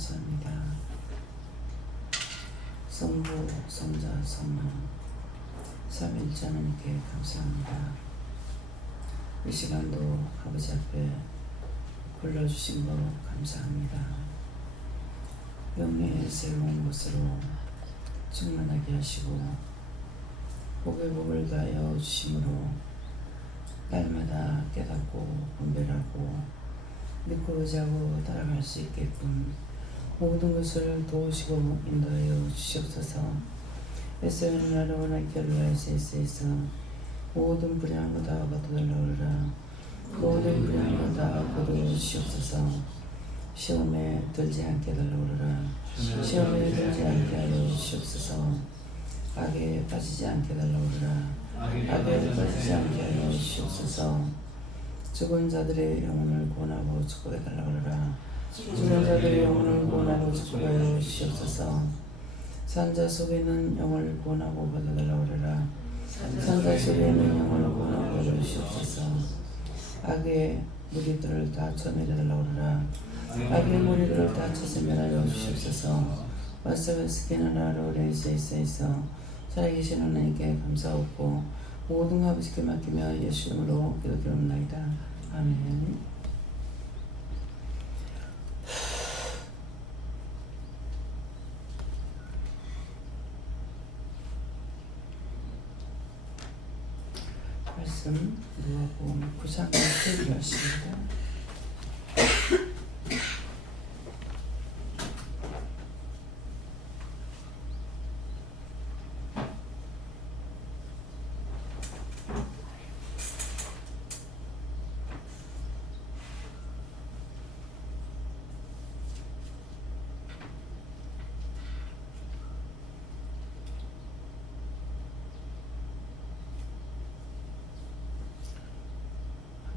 감사합니다. 성부, 성자, 성령, 삼위일체 하나님께 감사합니다. 이 시간도 아버지 앞에 불러주신 것 감사합니다. 영의 새로운 것으로 충만하게 하시고 복에 복을 다하여 주심으로 날마다 깨닫고 분별하고 믿고 의지하고 따라갈 수 있게끔 모든 것을 도우시고 인도하여 주시옵소서. 애쓰는 나를 원하게 하려 수 있어 모든 불량한 것 다 거두달라오라. 모든 불량한 것 다 거두주시옵소서. 시험에 들지 않게 달라오라. 시험에 들지 않게 하여 주시옵소서. 악에 빠지지 않게 달라오라. 악에 빠지지 않게 하여 주시옵소서. 죽은 자들의 영혼을 구원하고 축복해 달라오라. 죽은 자들의 영혼을 구원하고 축복하여 주시옵소서. 산자 속에는 영혼을 구원하고 받아달라오라. 산자 속에는 영혼을 구원하고 받아주시옵소서. 악의 무리들을 다 쳐내달라오라. 악의 무리들을 다 쳐내달라고 주시옵소서. 와사바스케나라로 레이세이세이서 살아계신 하나님께 감사하고 모든 아버지께 맡기며 예수 이름으로 기도드립니다. 아멘. 말씀 누가복음 9장 1절이었습니다.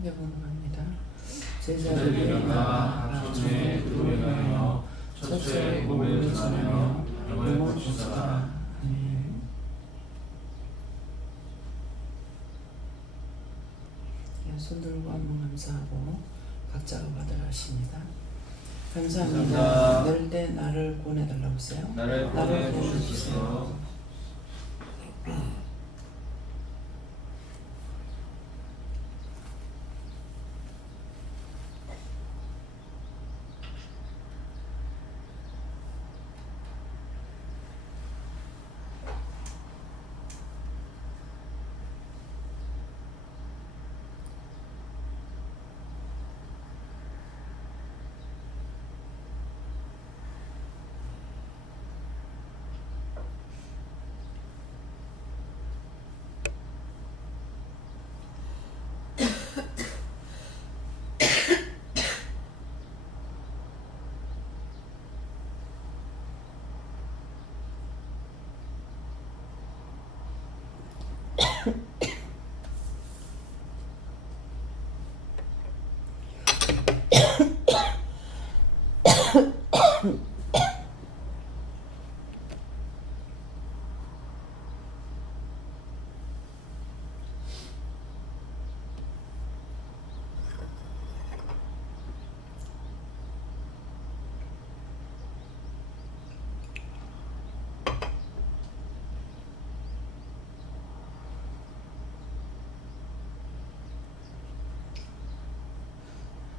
합니다. 제자들이 나가 전에 도행하여 첫째 복음을 전하며 영원 주소서. 아멘. 손들고 한번 감사하고 각자가 받으라 하십니다. 감사합니다. 늘 때 나를 구원해달라고 하세요. 나를 구원해주세요.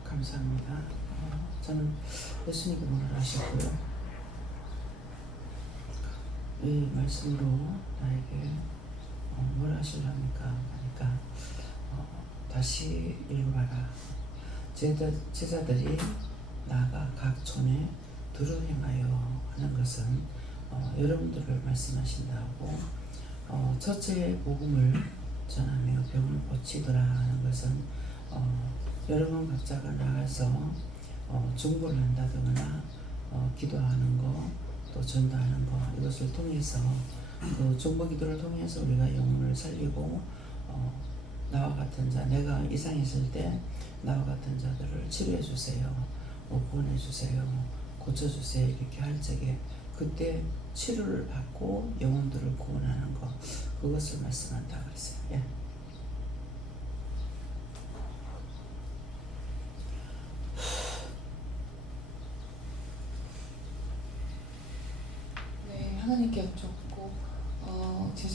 감사합니다. 저는 예수님께 뭐라 하셨고요. 이 말씀으로 나에게 뭐라 하시려니까 하니까 다시 읽어봐라. 제자들이 나아가 각 촌에 들을 행하여 하는 것은 여러분들을 말씀하신다고 첫째 복음을 전하며 병을 고치더라 하는 것은 여러분 각자가 나가서 중보를 한다거나 기도하는 거, 또 전도하는 거, 이것을 통해서 그 중보 기도를 통해서 우리가 영혼을 살리고 나와 같은 자, 내가 이상했을 때 나와 같은 자들을 치료해 주세요, 구원해 주세요, 고쳐 주세요 이렇게 할 적에 그때 치료를 받고 영혼들을 구원하는 거, 그것을 말씀한다고 그랬어요. 예.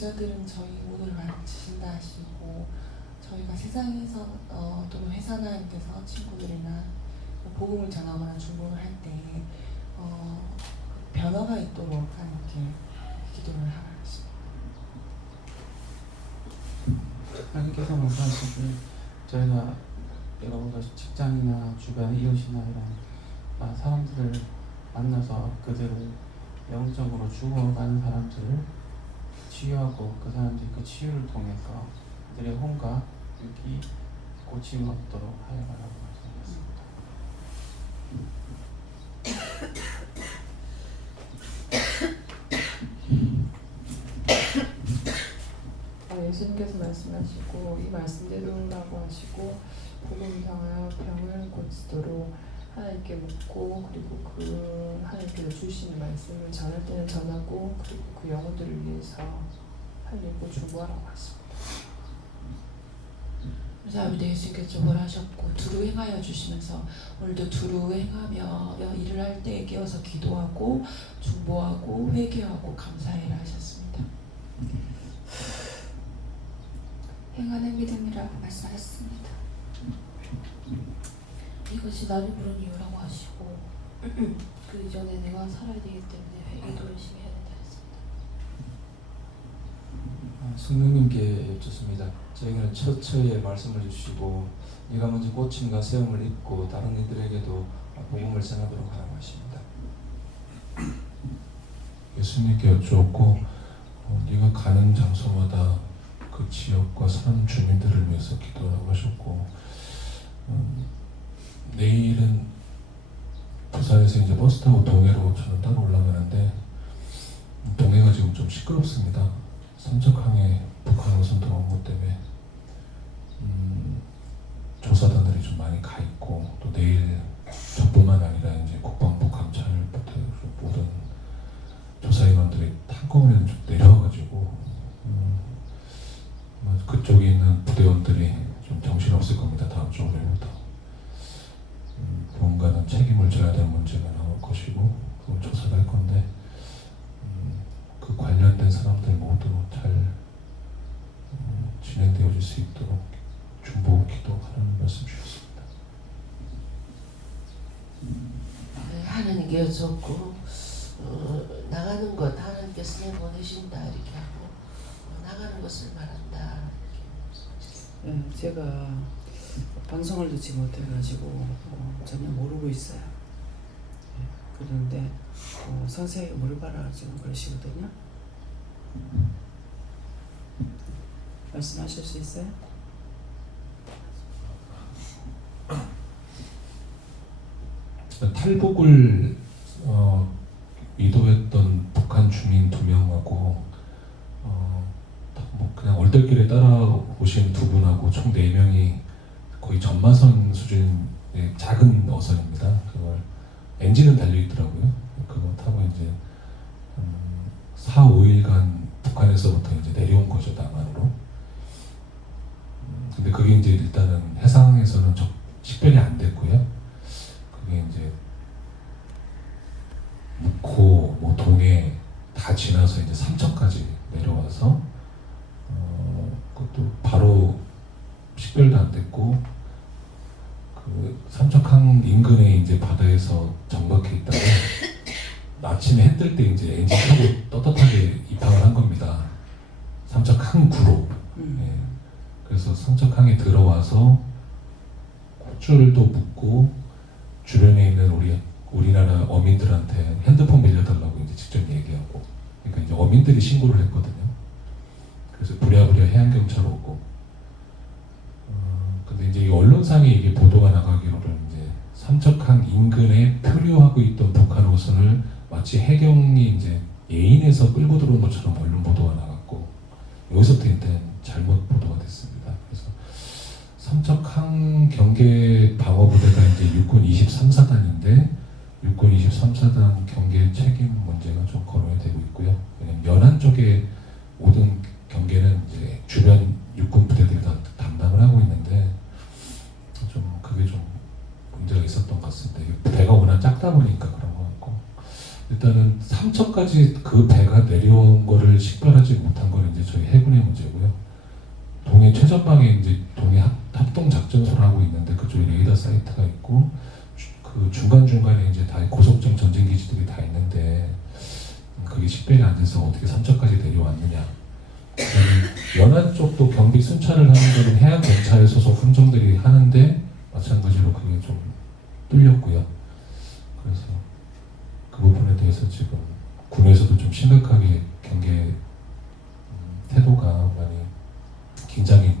제자들은 저희 모두를 가르치신다 하시고 저희가 세상에서 또는 회사나 데서 친구들이나 복음을 전하거나 중보를 할 때 변화가 있도록 하나님께 기도를 하겠습니다. 하나님께서 말씀하시길 저희가 여러분들 직장이나 주변 이웃이나 이런 사람들을 만나서 그들을 영적으로 죽어가는 사람들을 치유하고 그 사람들이 그 치유를 통해서 그들의 혼과 육이 고침을 얻도록 하여 가라고 말씀하셨습니다. 예수님께서 말씀하시고 이 말씀대로라고 하시고 복음 향하여 병을 고치도록 하나님께 묻고 그리고 그 하나님께서 주시는 말씀을 전할 때는 전하고 그리고 그 영혼들을 위해서 살리고 중보하라고 하십니다. 감사합니다. 예수님께서 조언하셨고 두루 행하여 주시면서 오늘도 두루 행하며 일을 할 때 깨어서 기도하고 중보하고 회개하고 감사해라 하셨습니다. 행하는 믿음이라고 말씀하셨습니다. 이것이 나를 부른 이유라고 하시고 그 이전에 내가 살아야 되기 때문에 회개도 열심히 해야 된다 했습니다. 성령님께 여쭙습니다. 저에게는 처처에 말씀을 주시고 네가 먼저 고침과 세움을 입고 다른 이들에게도 복음을 전하도록 하라고 하십니다. 예수님께 여쭈었고 네가 가는 장소마다 그 지역과 산 주민들을 위해서 기도하라고 하셨고 내일은 부산에서 이제 버스 타고 동해로 저는 따로 올라가는데 동해가 지금 좀 시끄럽습니다. 삼척항에 북한으로선 들어온 것 때문에 조사단들이 좀 많이 가 있고 또 내일 저뿐만 아니라 이제 국방부 감찰부터 모든 조사인원들이 한꺼번에 좀 내려와가지고 그쪽에 있는 부대원들이 좀 정신없을 겁니다. 다음 주 월요일부터 무언가는 책임을 져야 될 문제가 나올 것이고 그걸 조사를 할 건데 그 관련된 사람들 모두 잘 진행되어질 수 있도록 중보 기도하라는 말씀 주셨습니다. 네, 하나님께 여쭙고 나가는 것 하나님께서 내보내신다 이렇게 하고 나가는 것을 말한다. 네, 제가 방송을 듣지 못해가지고 전혀 모르고 있어요. 네, 그런데 선생님이 물어봐라 지금 그러시거든요. 말씀하실 수 있어요? 탈북을 의도했던 북한 주민 2명하고 뭐 그냥 얼떨결에 따라오신 2분하고 총 4명이 거의 전마선 수준의 작은 어선입니다. 그걸 엔진은 달려있더라고요. 그거 타고 이제 4, 5일간 북한에서부터 이제 내려온 거죠, 남한으로. 근데 그게 이제 일단은 해상에서는 식별이 안 됐고요. 그게 이제 묵호, 뭐 동해 다 지나서 이제 삼척까지 내려와서 그것도 바로 식별도 안 됐고 그 삼척항 인근에 이제 바다에서 정박해 있다가 아침에 해 뜰 때 이제 엔진 타고 떳떳하게 입항을 한 겁니다. 삼척항구로. 예. 그래서 삼척항에 들어와서 콧줄도 묶고 주변에 있는 우리나라 어민들한테 핸드폰 빌려달라고 이제 직접 얘기하고, 그러니까 이제 어민들이 신고를 했거든요. 그래서 부랴부랴 해양경찰 오고, 근데 이제 이 언론상에 이게 보도가 나가기로는 이제 삼척항 인근에 표류하고 있던 북한 어선을 마치 해경이 이제 예인해서 끌고 들어온 것처럼 언론 보도가 나갔고, 여기서부터 일단 잘못 보도가 됐습니다. 그래서 삼척항 경계 방어부대가 이제 육군 23사단인데 육군 23사단 경계 책임 문제가 좀 거론이 되고 있고요. 왜냐면 연안 쪽에 모든 경계는 이제 주변 육군 부대들이 다 담당을 하고 있는데 그게 좀 문제가 있었던 것 같습니다. 배가 워낙 작다 보니까 그런 것 같고, 일단은 삼척까지 그 배가 내려온 거를 식별하지 못한 건 이제 저희 해군의 문제고요. 동해 최전방에 이제 동해 합동 작전소라고 있는데 그쪽에 레이더 사이트가 있고 그 중간 중간에 이제 다 고속정 전쟁 기지들이 다 있는데 그게 식별이 안 돼서 어떻게 삼척까지 내려왔느냐. 연안 쪽도 경비 순찰을 하는 거는 해양 경찰 소속 훈정들이 하는데 마찬가지로 그게 좀 뚫렸고요. 그래서 그 부분에 대해서 지금 군에서도 좀 심각하게 경계 태도가 많이 긴장이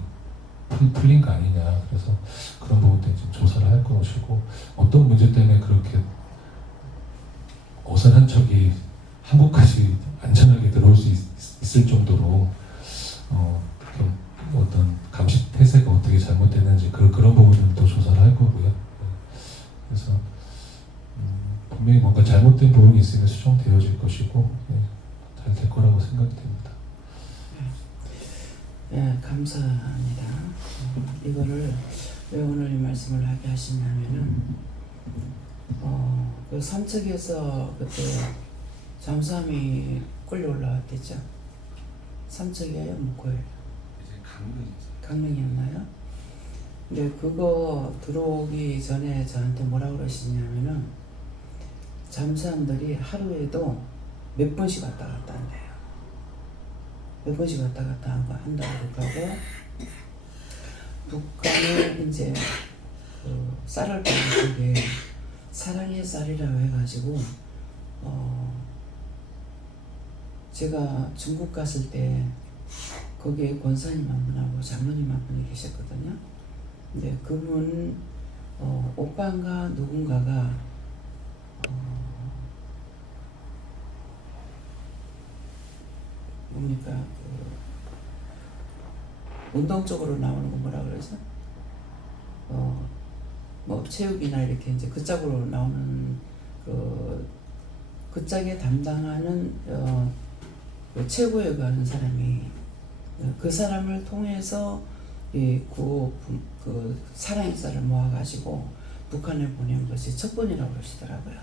풀린 거 아니냐. 그래서 그런 부분에 지금 조사를 할 것이고 어떤 문제 때문에 그렇게 어선 한 척이 한국까지 안전하게 들어올 수 있을 정도로 어떤 감시 태세가 어떻게 잘못됐는지 그런 부분들도 조사를 할 거고요. 그래서 분명히 뭔가 잘못된 부분이 있으면 수정되어질 것이고 잘 될 거라고 생각이 됩니다. 네, 감사합니다. 이거를 왜 오늘 이 말씀을 하게 하시냐면은 그 삼척에서 그때 잠수함이 끌려 올라왔댔죠. 삼척이에요, 목포예요? 이제 강릉이었나요? 근데 그거 들어오기 전에 저한테 뭐라 그러시냐면은 잠수함들이 하루에도 몇 번씩 왔다 갔다 한대요. 몇 번씩 왔다 갔다 한다고 그러고 북한에 이제 그 쌀을 파는 쪽에 사랑의 쌀이라고 해가지고 제가 중국 갔을 때 거기에 권사님 한 분하고 장로님 한 분이 계셨거든요. 근데 그분 오빠인가 누군가가 뭡니까 그 운동 쪽으로 나오는 거 뭐라 그러죠? 뭐 체육이나 이렇게 이제 그 짝으로 나오는 그 짝에 담당하는 그 최고에 가는 사람이 그 사람을 통해서 그 사랑의 쌀을 모아가지고 북한에 보낸 것이 첫 번이라고 그러시더라고요.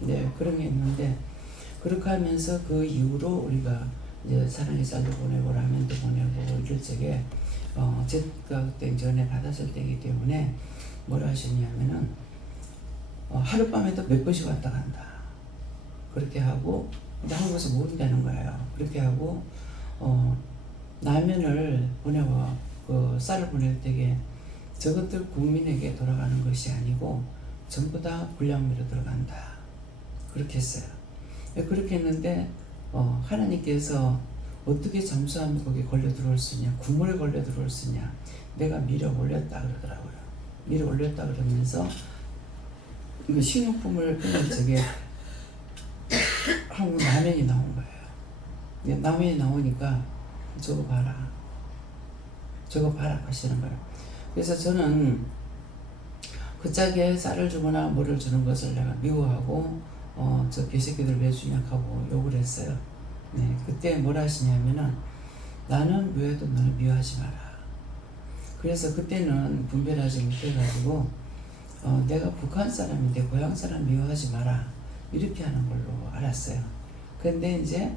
네, 그런 게 있는데 그렇게 하면서 그 이후로 우리가 이제 사랑의 쌀도 보내고 라면도 보내고 이럴 적에 제가 그때 이제 은혜 받았을 때이기 때문에 뭐라 하셨냐면은 하룻밤에도 몇 번씩 왔다 간다. 그렇게 하고 근데 한국에서 모른다는 거예요. 그렇게 하고 라면을 보내고 그 쌀을 보낼 때에 저것들 국민에게 돌아가는 것이 아니고 전부 다 불량미로 들어간다. 그렇게 했어요. 그렇게 했는데 하나님께서 어떻게 잠수함이 거기 걸려 들어올 수 있냐, 국물에 걸려 들어올 수 있냐, 내가 밀어 올렸다 그러더라고요. 밀어 올렸다 그러면서 이거 식료품을 그냥 저게 한국 라면이 나온 거예요. 라면이 나오니까 저거 봐라 하시는 거예요. 그래서 저는 그 짝에 쌀을 주거나 뭐를 주는 것을 내가 미워하고 저 개새끼들 왜 주냐고 욕을 했어요. 네, 그때 뭐라 하시냐면은 나는 묘해도 너는 미워하지 마라. 그래서 그때는 분별하지 못해가지고 내가 북한 사람인데 고향 사람 미워하지 마라 이렇게 하는 걸로 알았어요. 근데 이제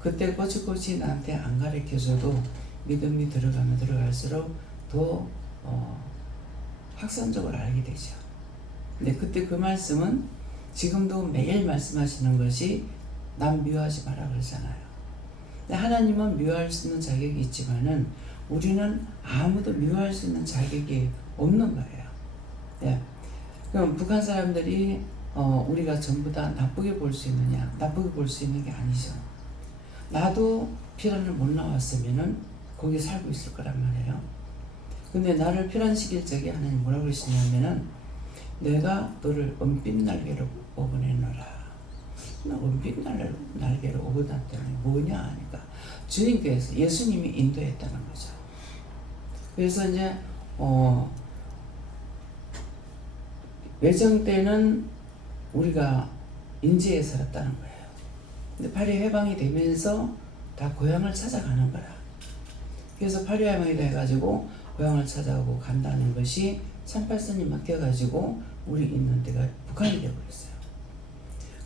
그때 꼬치꼬치 나한테 안 가르쳐줘도 믿음이 들어가면 들어갈수록 더 확산적으로 알게 되죠. 근데 그때 그 말씀은 지금도 매일 말씀하시는 것이 남 미워하지 마라 그러잖아요. 근데 하나님은 미워할 수 있는 자격이 있지만은 우리는 아무도 미워할 수 있는 자격이 없는 거예요. 네. 그럼 북한 사람들이 우리가 전부 다 나쁘게 볼 수 있느냐? 나쁘게 볼 수 있는 게 아니죠. 나도 피란을 못 나왔으면은 거기 살고 있을 거란 말이에요. 근데 나를 피란시킬 적에 하나님 뭐라고 그러시냐면은 내가 너를 은빛 날개로 오거내노라. 나 은빛 날개로 오거났더니 뭐냐 하니까 주님께서 예수님이 인도했다는 거죠. 그래서 이제 외정 때는 우리가 인제에 살았다는 거예요. 근데 팔이 해방이 되면서 다 고향을 찾아가는 거라. 그래서 팔이 해방이 돼가지고 고향을 찾아가고 간다는 것이 38선이 막혀가지고 우리 있는 데가 북한이 되어버렸어요.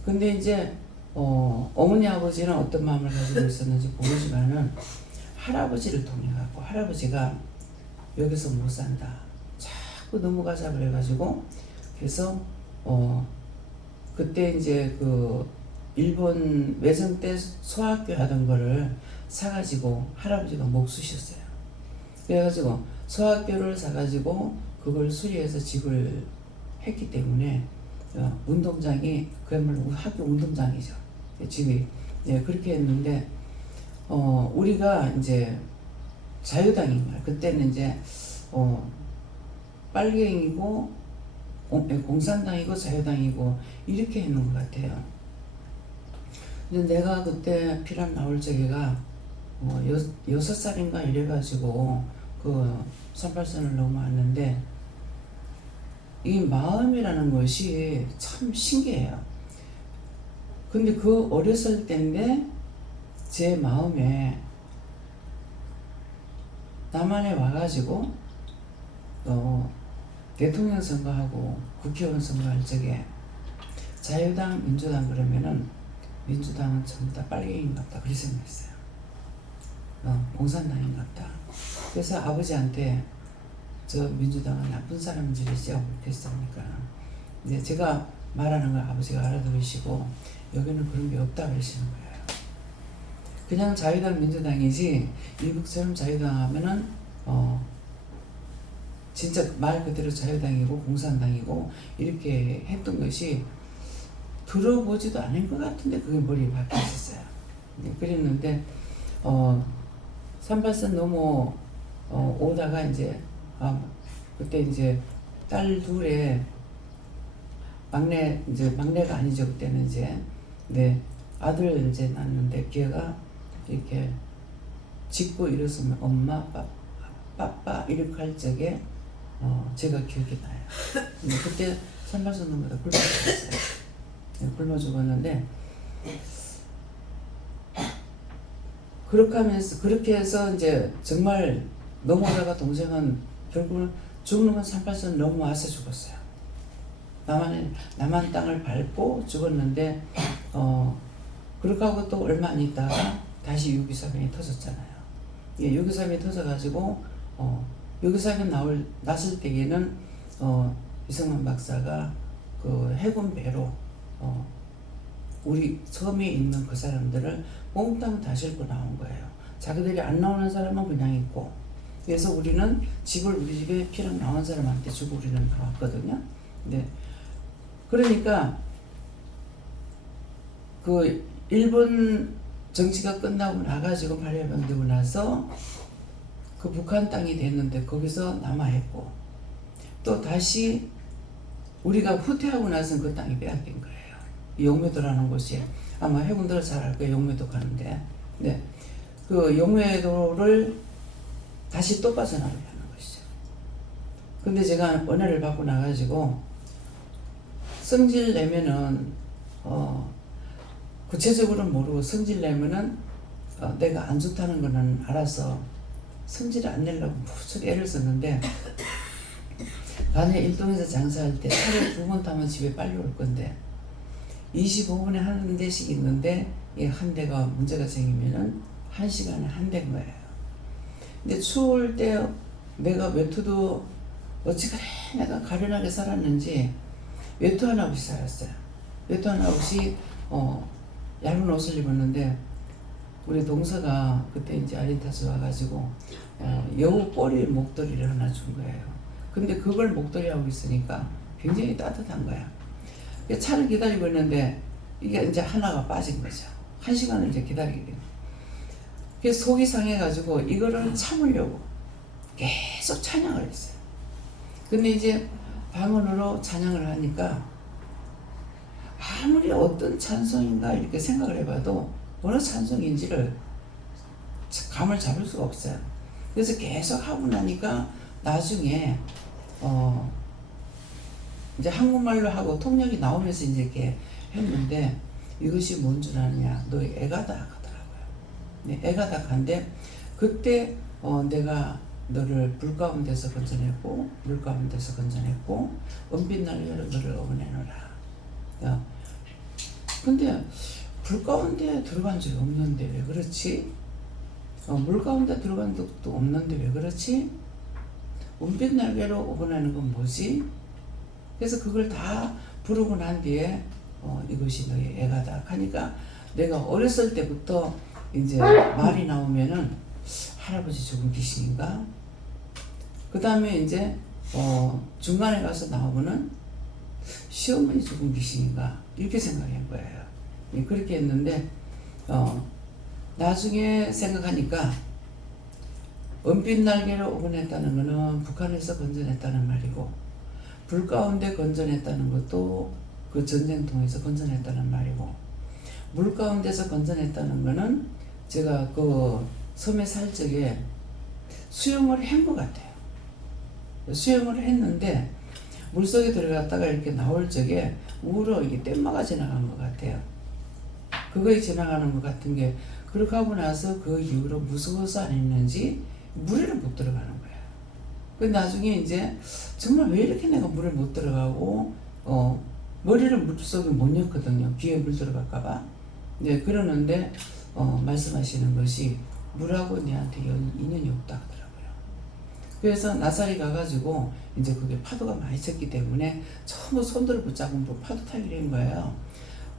근데 이제 어머니 아버지는 어떤 마음을 가지고 있었는지 모르지만은 할아버지를 통해 갖고 할아버지가 여기서 못 산다. 자꾸 넘어가자 그래가지고 그래서 그때 이제 그 일본 외정 때 소학교 하던 거를 사가지고 할아버지가 목 쑤셨어요. 그래가지고 소학교를 사가지고 그걸 수리해서 집을 했기 때문에 운동장이 그야말로 학교 운동장이죠. 집이. 예, 그렇게 했는데 우리가 이제 자유당인 거야. 그때는 이제 빨갱이고 공산당이고 자유당이고 이렇게 했는 것 같아요. 근데 내가 그때 피란 나올 적에가 6살인가 이래가지고 그 38선을 넘어왔는데 이 마음이라는 것이 참 신기해요. 근데 그 어렸을 때인데 제 마음에 남한에 와가지고 대통령 선거하고 국회의원 선거할 적에 자유당, 민주당 그러면은 민주당은 전부 다 빨갱이인가 보다 그렇게 생각했어요. 공산당인가 보다. 그래서 아버지한테 저 민주당은 나쁜 사람들이죠 그랬습니까. 근데 제가 말하는 걸 아버지가 알아들으시고 여기는 그런 게 없다 그러시는 거예요. 그냥 자유당 민주당이지 미국처럼 자유당 하면은 진짜 말 그대로 자유당이고 공산당이고 이렇게 했던 것이 들어보지도 않은 것 같은데 그게 머리에 박혀 있었어요. 그랬는데 38선 넘어 오다가 이제 그때 이제 딸 둘에 막내가 아니죠. 그때는 이제 네 아들 이제 낳는데 걔가 이렇게 짚고 일어서면 엄마 빠빠 이렇게 할 적에 제가 기억이 나요. 근데 그때 38선 넘어다 굶어 죽었어요. 네, 굶어 죽었는데 그렇게 해서 이제 정말 넘어오다가 동생은 결국은 죽는 건 38선 넘어와서 죽었어요. 남한 땅을 밟고 죽었는데 그렇게 하고 또 얼마 안 있다가 다시 6.23이 터졌잖아요. 예, 6.23이 터져가지고 6.23이 났을 때에는 이승만 박사가 그 해군 배로 우리 섬에 있는 그 사람들을 몽땅 다 싣고 나온 거예요. 자기들이 안 나오는 사람은 그냥 있고 그래서 우리는 우리 집에 피랑 나온 사람한테 주고 우리는 나왔거든요. 네. 그러니까 그 일본 정치가 끝나고 나가지고 발해방되고 나서 그 북한 땅이 됐는데 거기서 남아있고 또 다시 우리가 후퇴하고 나서는 그 땅이 빼앗긴 거예요. 용매도라는 곳이 아마 해군들 잘 알 거예요. 용매도 가는데 네. 그 용매도를 다시 또 빠져나가게 하는 것이죠. 근데 제가 은혜를 받고 나가지고 성질 내면은 구체적으로는 모르고 성질 내면은 내가 안 좋다는 거는 알아서 성질을 안 내려고 무척 애를 썼는데 반에 일동에서 장사할 때 차를 2번 타면 집에 빨리 올 건데 25분에 한 대씩 있는데 이 한 대가 문제가 생기면은 1시간에 한 대인 거예요. 근데 추울 때 내가 외투도 어찌 그래 내가 가련하게 살았는지 외투 하나 없이 살았어요. 외투 하나 없이 얇은 옷을 입었는데 우리 동서가 그때 이제 아리타스 와가지고 여우 꼬리 목도리를 하나 준 거예요. 근데 그걸 목도리 하고 있으니까 굉장히 따뜻한 거야. 차를 기다리고 있는데 이게 이제 하나가 빠진 거죠. 1시간을 이제 기다리게 돼요. 그래서 속이 상해가지고 이거를 참으려고 계속 찬양을 했어요. 근데 이제 방언으로 찬양을 하니까 아무리 어떤 찬송인가 이렇게 생각을 해봐도 어느 찬송인지를 감을 잡을 수가 없어요. 그래서 계속 하고 나니까 나중에 이제 한국말로 하고 통역이 나오면서 이제 이렇게 했는데 이것이 뭔 줄 아느냐 너 애가다 하더라고요. 네, 애가다 한데 그때 내가 너를 불 가운데서 건져냈고 물 가운데서 건져냈고 은빛 날개로 너를 어머내노라. 근데 불 가운데 들어간 적이 없는데 왜 그렇지? 물 가운데 들어간 적도 없는데 왜 그렇지? 은빛 날개로 오고나는 건 뭐지? 그래서 그걸 다 부르고 난 뒤에 이것이 너의 애가다 하니까 내가 어렸을 때부터 이제 말이 나오면은 할아버지 죽은 귀신인가? 그 다음에 이제 중간에 가서 나오면은 시어머니 죽은 귀신인가? 이렇게 생각한 거예요. 그렇게 했는데 나중에 생각하니까 은빛 날개로 오곤했다는 것은 북한에서 건져냈다는 말이고 불 가운데 건져냈다는 것도 그 전쟁 통해서 건져냈다는 말이고 물 가운데서 건져냈다는 것은 제가 그 섬에 살 적에 수영을 한 것 같아요. 수영을 했는데 물속에 들어갔다가 이렇게 나올 적에 우로 이게 뗏마가 지나간 것 같아요. 그거에 지나가는 것 같은 게 그렇게 하고 나서 그 이후로 무서워서 안 했는지 물에는 못 들어가는 거예요. 그 나중에 이제 정말 왜 이렇게 내가 물에 못 들어가고 머리를 물속에 못 넣거든요. 귀에 물 들어갈까봐. 네, 그러는데 말씀하시는 것이 물하고 내한테 인연이 없다 하더라고요. 그래서 나사리 가가지고 이제 그게 파도가 많이 쳤기 때문에 전부 손들어 붙잡고 파도 타기로 한 거예요.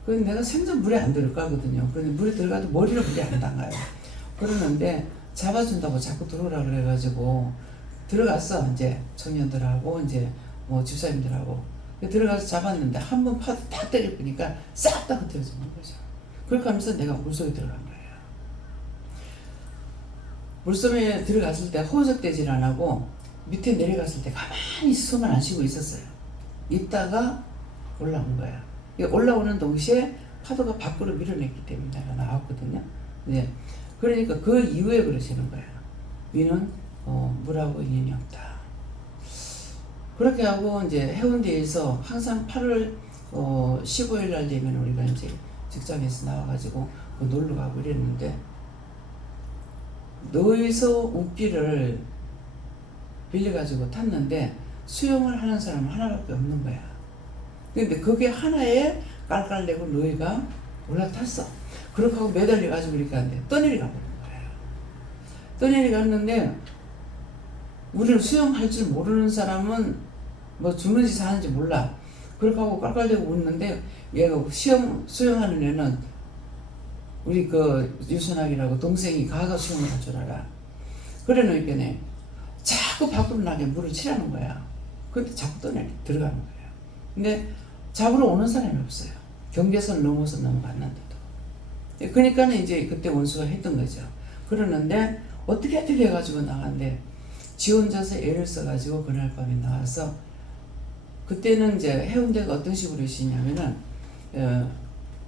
그래서 내가 생전 물에 안 들어가거든요. 그런데 물에 들어가도 머리를 물에 안 담가요. 그러는데 잡아준다고 자꾸 들어오라 그래가지고 들어갔어. 이제 청년들하고 이제 뭐 집사님들하고 들어가서 잡았는데 한 번 파도 딱 때려보니까 싹 다 흩어져 버린 거죠. 그렇게 하면서 내가 물속에 들어간 거예요. 물속에 들어갔을 때 허우적대질 안 하고 밑에 내려갔을 때 가만히 숨을 안 쉬고 있었어요. 있다가 올라온 거야. 올라오는 동시에 파도가 밖으로 밀어냈기 때문에 내가 나왔거든요. 네. 그러니까 그 이후에 그러시는 거예요. 너는 물하고 인연이 없다. 그렇게 하고 이제 해운대에서 항상 8월 15일 날 되면 우리가 이제 직장에서 나와가지고 놀러 가고 이랬는데 너에서 우비를 빌려가지고 탔는데 수영을 하는 사람은 하나밖에 없는 거야. 근데 그게 하나에 깔깔대고 너희가 올라탔어. 그렇게 하고 매달려가지고 이렇게 하는데 떠내려가 버린 거예요. 떠내려갔는데 우리는 수영할 줄 모르는 사람은 뭐 죽는지 사는지 몰라. 그렇게 하고 깔깔대고 웃는데 얘가 수영하는 애는 우리 그 유선학이라고 동생이 가가 수영을 할 줄 알아. 그래 놓으니까 자꾸 밖으로 나게 물을 치라는 거야. 근데 자꾸 들어가는 거예요. 근데 잡으러 오는 사람이 없어요. 경계선 넘어서 넘어갔는데도. 그러니까 이제 그때 원수가 했던 거죠. 그러는데 어떻게 해가지고 나갔는데 지 혼자서 애를 써가지고 그날 밤에 나와서 그때는 이제 해운대가 어떤 식으로 시냐면은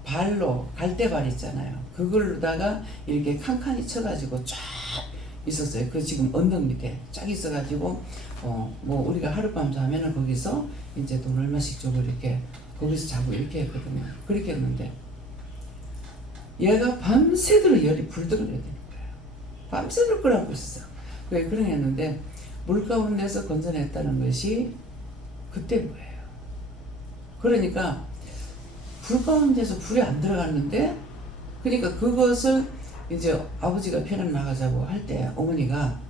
발로 갈대발 있잖아요. 그걸로다가 이렇게 칸칸이 쳐가지고 쫙 있었어요. 그 지금 언덕 밑에 쫙 있어가지고 뭐 우리가 하룻밤 자면은 거기서 이제 돈 얼마씩 주고 이렇게 거기서 자고 이렇게 했거든요. 그렇게 했는데 얘가 밤새도록 열이 불들어야 되는 거예요. 밤새도록 끓여갖고 있었어요. 왜 그런 했는데 물 가운데서 건져냈다는 것이 그때인 거예요. 그러니까 불 가운데서 불이 안 들어갔는데 그러니까 그것을 이제 아버지가 편을 나가자고 할 때 어머니가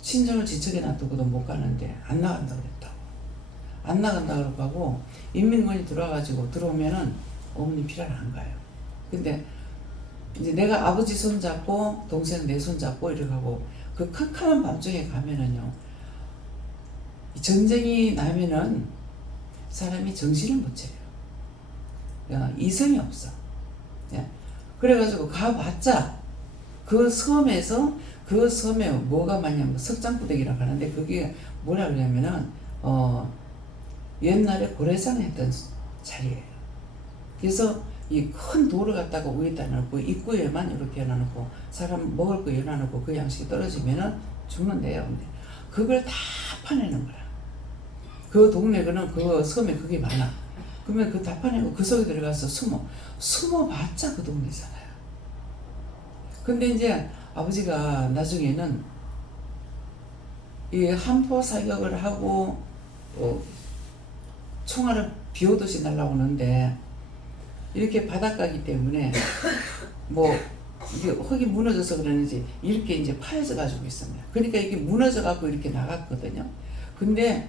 친정을 지척에 놔두고도 못 가는데 안 나간다고 그랬다고. 안 나간다고 그러고 하고 인민군이 들어와가지고 들어오면은 어머니 피라를 안 가요. 근데 이제 내가 아버지 손 잡고 동생 내 손 잡고 이렇게 하고 그 캄캄한 밤중에 가면은요 전쟁이 나면은 사람이 정신을 못 차려요. 이성이 없어. 그래가지고 가봤자 그 섬에 뭐가 많냐면 석장부대기라고 하는데 그게 뭐라 그러냐면은 옛날에 고래상을 했던 자리예요. 그래서 이 큰 돌을 갖다가 위에다 놓고 입구에만 이렇게 해놔놓고 사람 먹을 거 열어놓고 그 양식이 떨어지면은 죽는데요. 그걸 다 파내는 거야. 그 동네는 그 섬에 그게 많아. 그러면 그 다 파내고 그 속에 들어가서 숨어봤자 그 동네잖아요. 근데 이제 아버지가 나중에는 이 한포 사격을 하고 총알을 비오듯이 날라오는데 이렇게 바닷가기 때문에 뭐 이게 흙이 무너져서 그러는지 이렇게 이제 파여져 가지고 있습니다. 그러니까 이게 무너져 갖고 이렇게 나갔거든요. 근데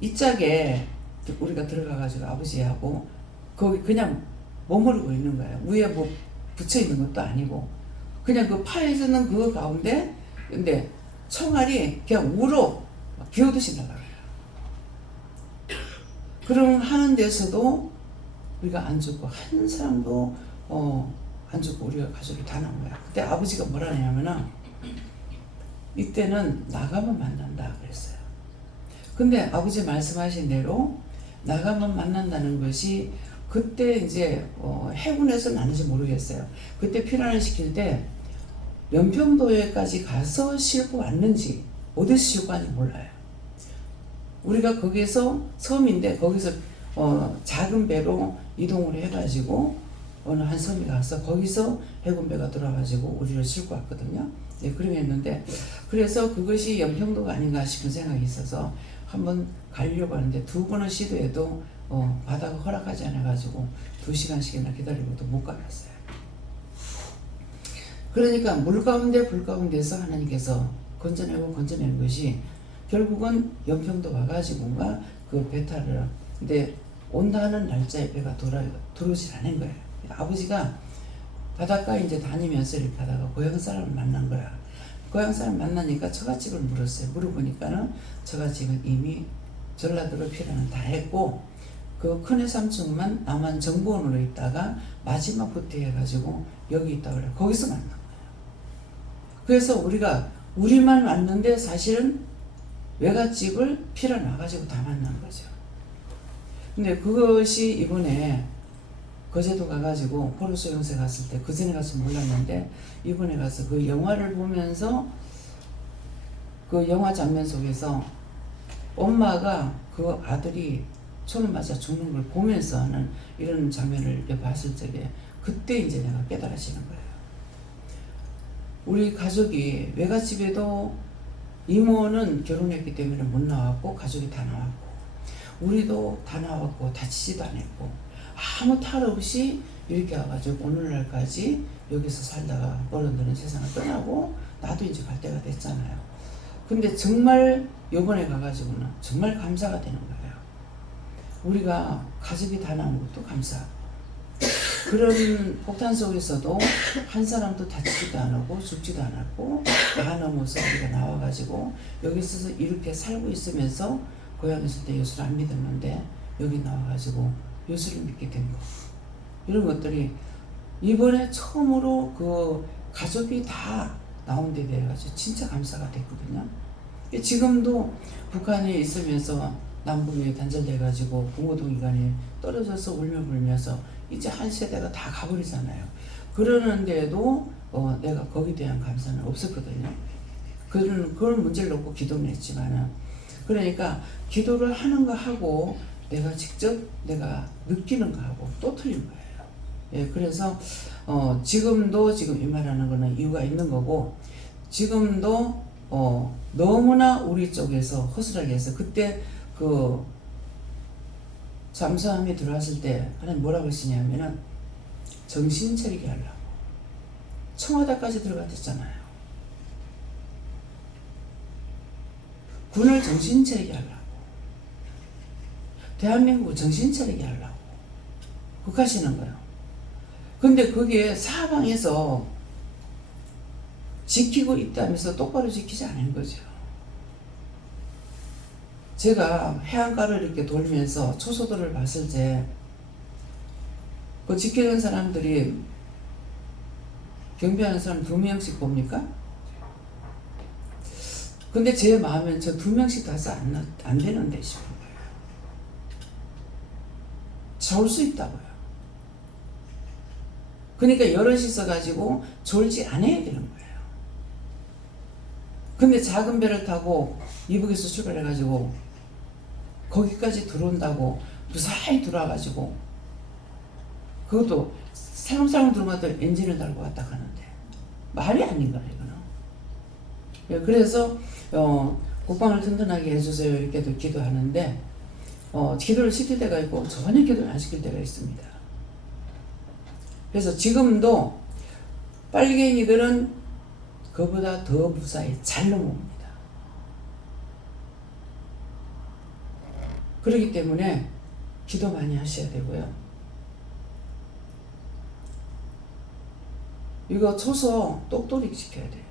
이 짝에 우리가 들어가 가지고 아버지하고 거기 그냥 머무르고 있는 거예요. 위에 뭐 붙여 있는 것도 아니고 그냥 그 파여지는 그 가운데 근데 총알이 그냥 우로 기어듯이 나가요. 그럼 하는 데서도 우리가 안 죽고 한 사람도 안 죽고 우리가 가족이 다 나온 거야. 그때 아버지가 뭐라 하냐면은 이때는 나가면 만난다 그랬어요. 근데 아버지 말씀하신 대로 나가면 만난다는 것이 그때 이제 해군에서는 아닌지 모르겠어요. 그때 피난을 시킬 때 연평도에까지 가서 싣고 왔는지 어디서 싣고 왔는지 몰라요. 우리가 거기서 섬인데 거기서 작은 배로 이동을 해가지고 어느 한 섬에 가서 거기서 해군배가 들어와가지고 우리를 싣고 왔거든요. 네, 그랬는데 그래서 그것이 연평도가 아닌가 싶은 생각이 있어서 한번 가려고 하는데 2번을 시도해도 바다가 허락하지 않아가지고 2시간씩이나 기다리고도 못 가봤어요. 그러니까 물 가운데 불 가운데서 하나님께서 건져낸 것이 결국은 연평도 와가지고가 그 배탈을 근데 온다는 날짜에 배가 들어오질 않은 거예요. 아버지가 바닷가 이제 다니면서 이렇게 하다가 고향 사람을 만난 거야. 고향 사람 만나니까 처갓집을 물었어요. 물어보니까는 처갓집은 이미 전라도로 피난을 다 했고 그 큰애 삼촌만 남한 정보원으로 있다가 마지막 후퇴해가지고 여기 있다고 그래요. 거기서 만난 거예요. 그래서 우리만 왔는데 사실은 외갓집을 피난 와가지고 다 만난 거죠. 근데 그것이 이번에 거제도 가가지고 포로수 영세 갔을 때 그전에 가서 몰랐는데 이번에 가서 그 영화를 보면서 그 영화 장면 속에서 엄마가 그 아들이 총을 맞아 죽는 걸 보면서 하는 이런 장면을 이렇게 봤을 적에 그때 이제 내가 깨달아지는 거예요. 우리 가족이 외갓집에도 이모는 결혼했기 때문에 못 나왔고 가족이 다 나왔고 우리도 다 나왔고 다치지도 않았고 아무 탈 없이 이렇게 와가지고 오늘날까지 여기서 살다가 어른들은 세상을 떠나고 나도 이제 갈 때가 됐잖아요. 근데 정말 요번에 가가지고는 정말 감사가 되는 거예요. 우리가 가족이 다 나온 것도 감사하고 그런 폭탄 속에서도 한 사람도 다치지도 않았고 죽지도 않았고 다 넘어서 우리가 나와가지고 여기서 이렇게 살고 있으면서 고향에 있을 때 예수를 안 믿었는데 여기 나와가지고 예수를 믿게 된 거 이런 것들이 이번에 처음으로 그 가족이 다 나온 데 돼가지고 진짜 감사가 됐거든요. 지금도 북한에 있으면서 남북이 단절돼가지고 부모동의간에 떨어져서 울며 불면서 이제 한 세대가 다 가버리잖아요. 그러는데도 내가 거기에 대한 감사는 없었거든요. 그런 문제를 놓고 기도는 했지만은 그러니까 기도를 하는 거 하고 내가 직접 내가 느끼는 거 하고 또 틀린 거예요. 예, 그래서 지금도 지금 이 말하는 거는 이유가 있는 거고 지금도 너무나 우리 쪽에서 허술하게 해서 그때 그 잠수함이 들어왔을 때 하나님 뭐라고 하시냐면은 정신 차리게 하려고 청와대까지 들어갔댔잖아요. 군을 정신 차리게 하려고 대한민국을 정신 차리게 하려고 그렇게 하시는 거예요. 근데 그게 사방에서 지키고 있다면서 똑바로 지키지 않은 거죠. 제가 해안가를 이렇게 돌면서 초소들을 봤을 때 그 지키는 사람들이 경비하는 사람 2명씩 봅니까? 근데 제 마음엔 저 2명씩 다서 안 되는데 싶은 거예요. 좋을 수 있다고요. 그러니까 여럿이 있어가지고 졸지 않아야 되는 거예요. 근데 작은 배를 타고 이북에서 출발해가지고 거기까지 들어온다고 무사히 들어와가지고 그것도 살랑살랑 들어가도 엔진을 달고 왔다 가는데 말이 아닌 거예요 이거는. 그래서 국방을 튼튼하게 해주세요 이렇게도 기도하는데 기도를 시킬 때가 있고 전혀 기도를 안 시킬 때가 있습니다. 그래서 지금도 빨갱이들은 그보다 더 무사히 잘 넘어옵니다. 그렇기 때문에 기도 많이 하셔야 되고요. 이거 초소 똑똑히 지켜야 돼요.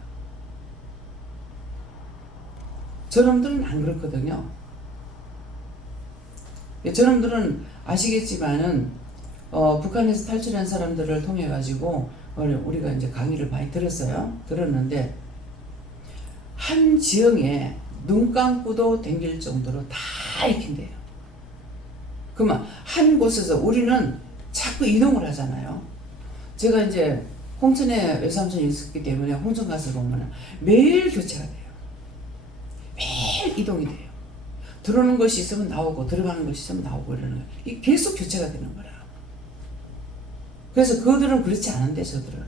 저놈들은 안 그렇거든요. 저놈들은 아시겠지만은 북한에서 탈출한 사람들을 통해 가지고 우리가 이제 강의를 많이 들었는데 한 지형에 눈 감고도 댕길 정도로 다 익힌대요. 그러면 한 곳에서 우리는 자꾸 이동을 하잖아요. 제가 이제 홍천에 외삼촌이 있었기 때문에 홍천 가서 보면 매일 교체가 돼요. 매일 이동이 돼요. 들어오는 것이 있으면 나오고 들어가는 것이 있으면 나오고 이러는 거예요. 이게 계속 교체가 되는 거라. 그래서 그들은 그렇지 않은데 저들은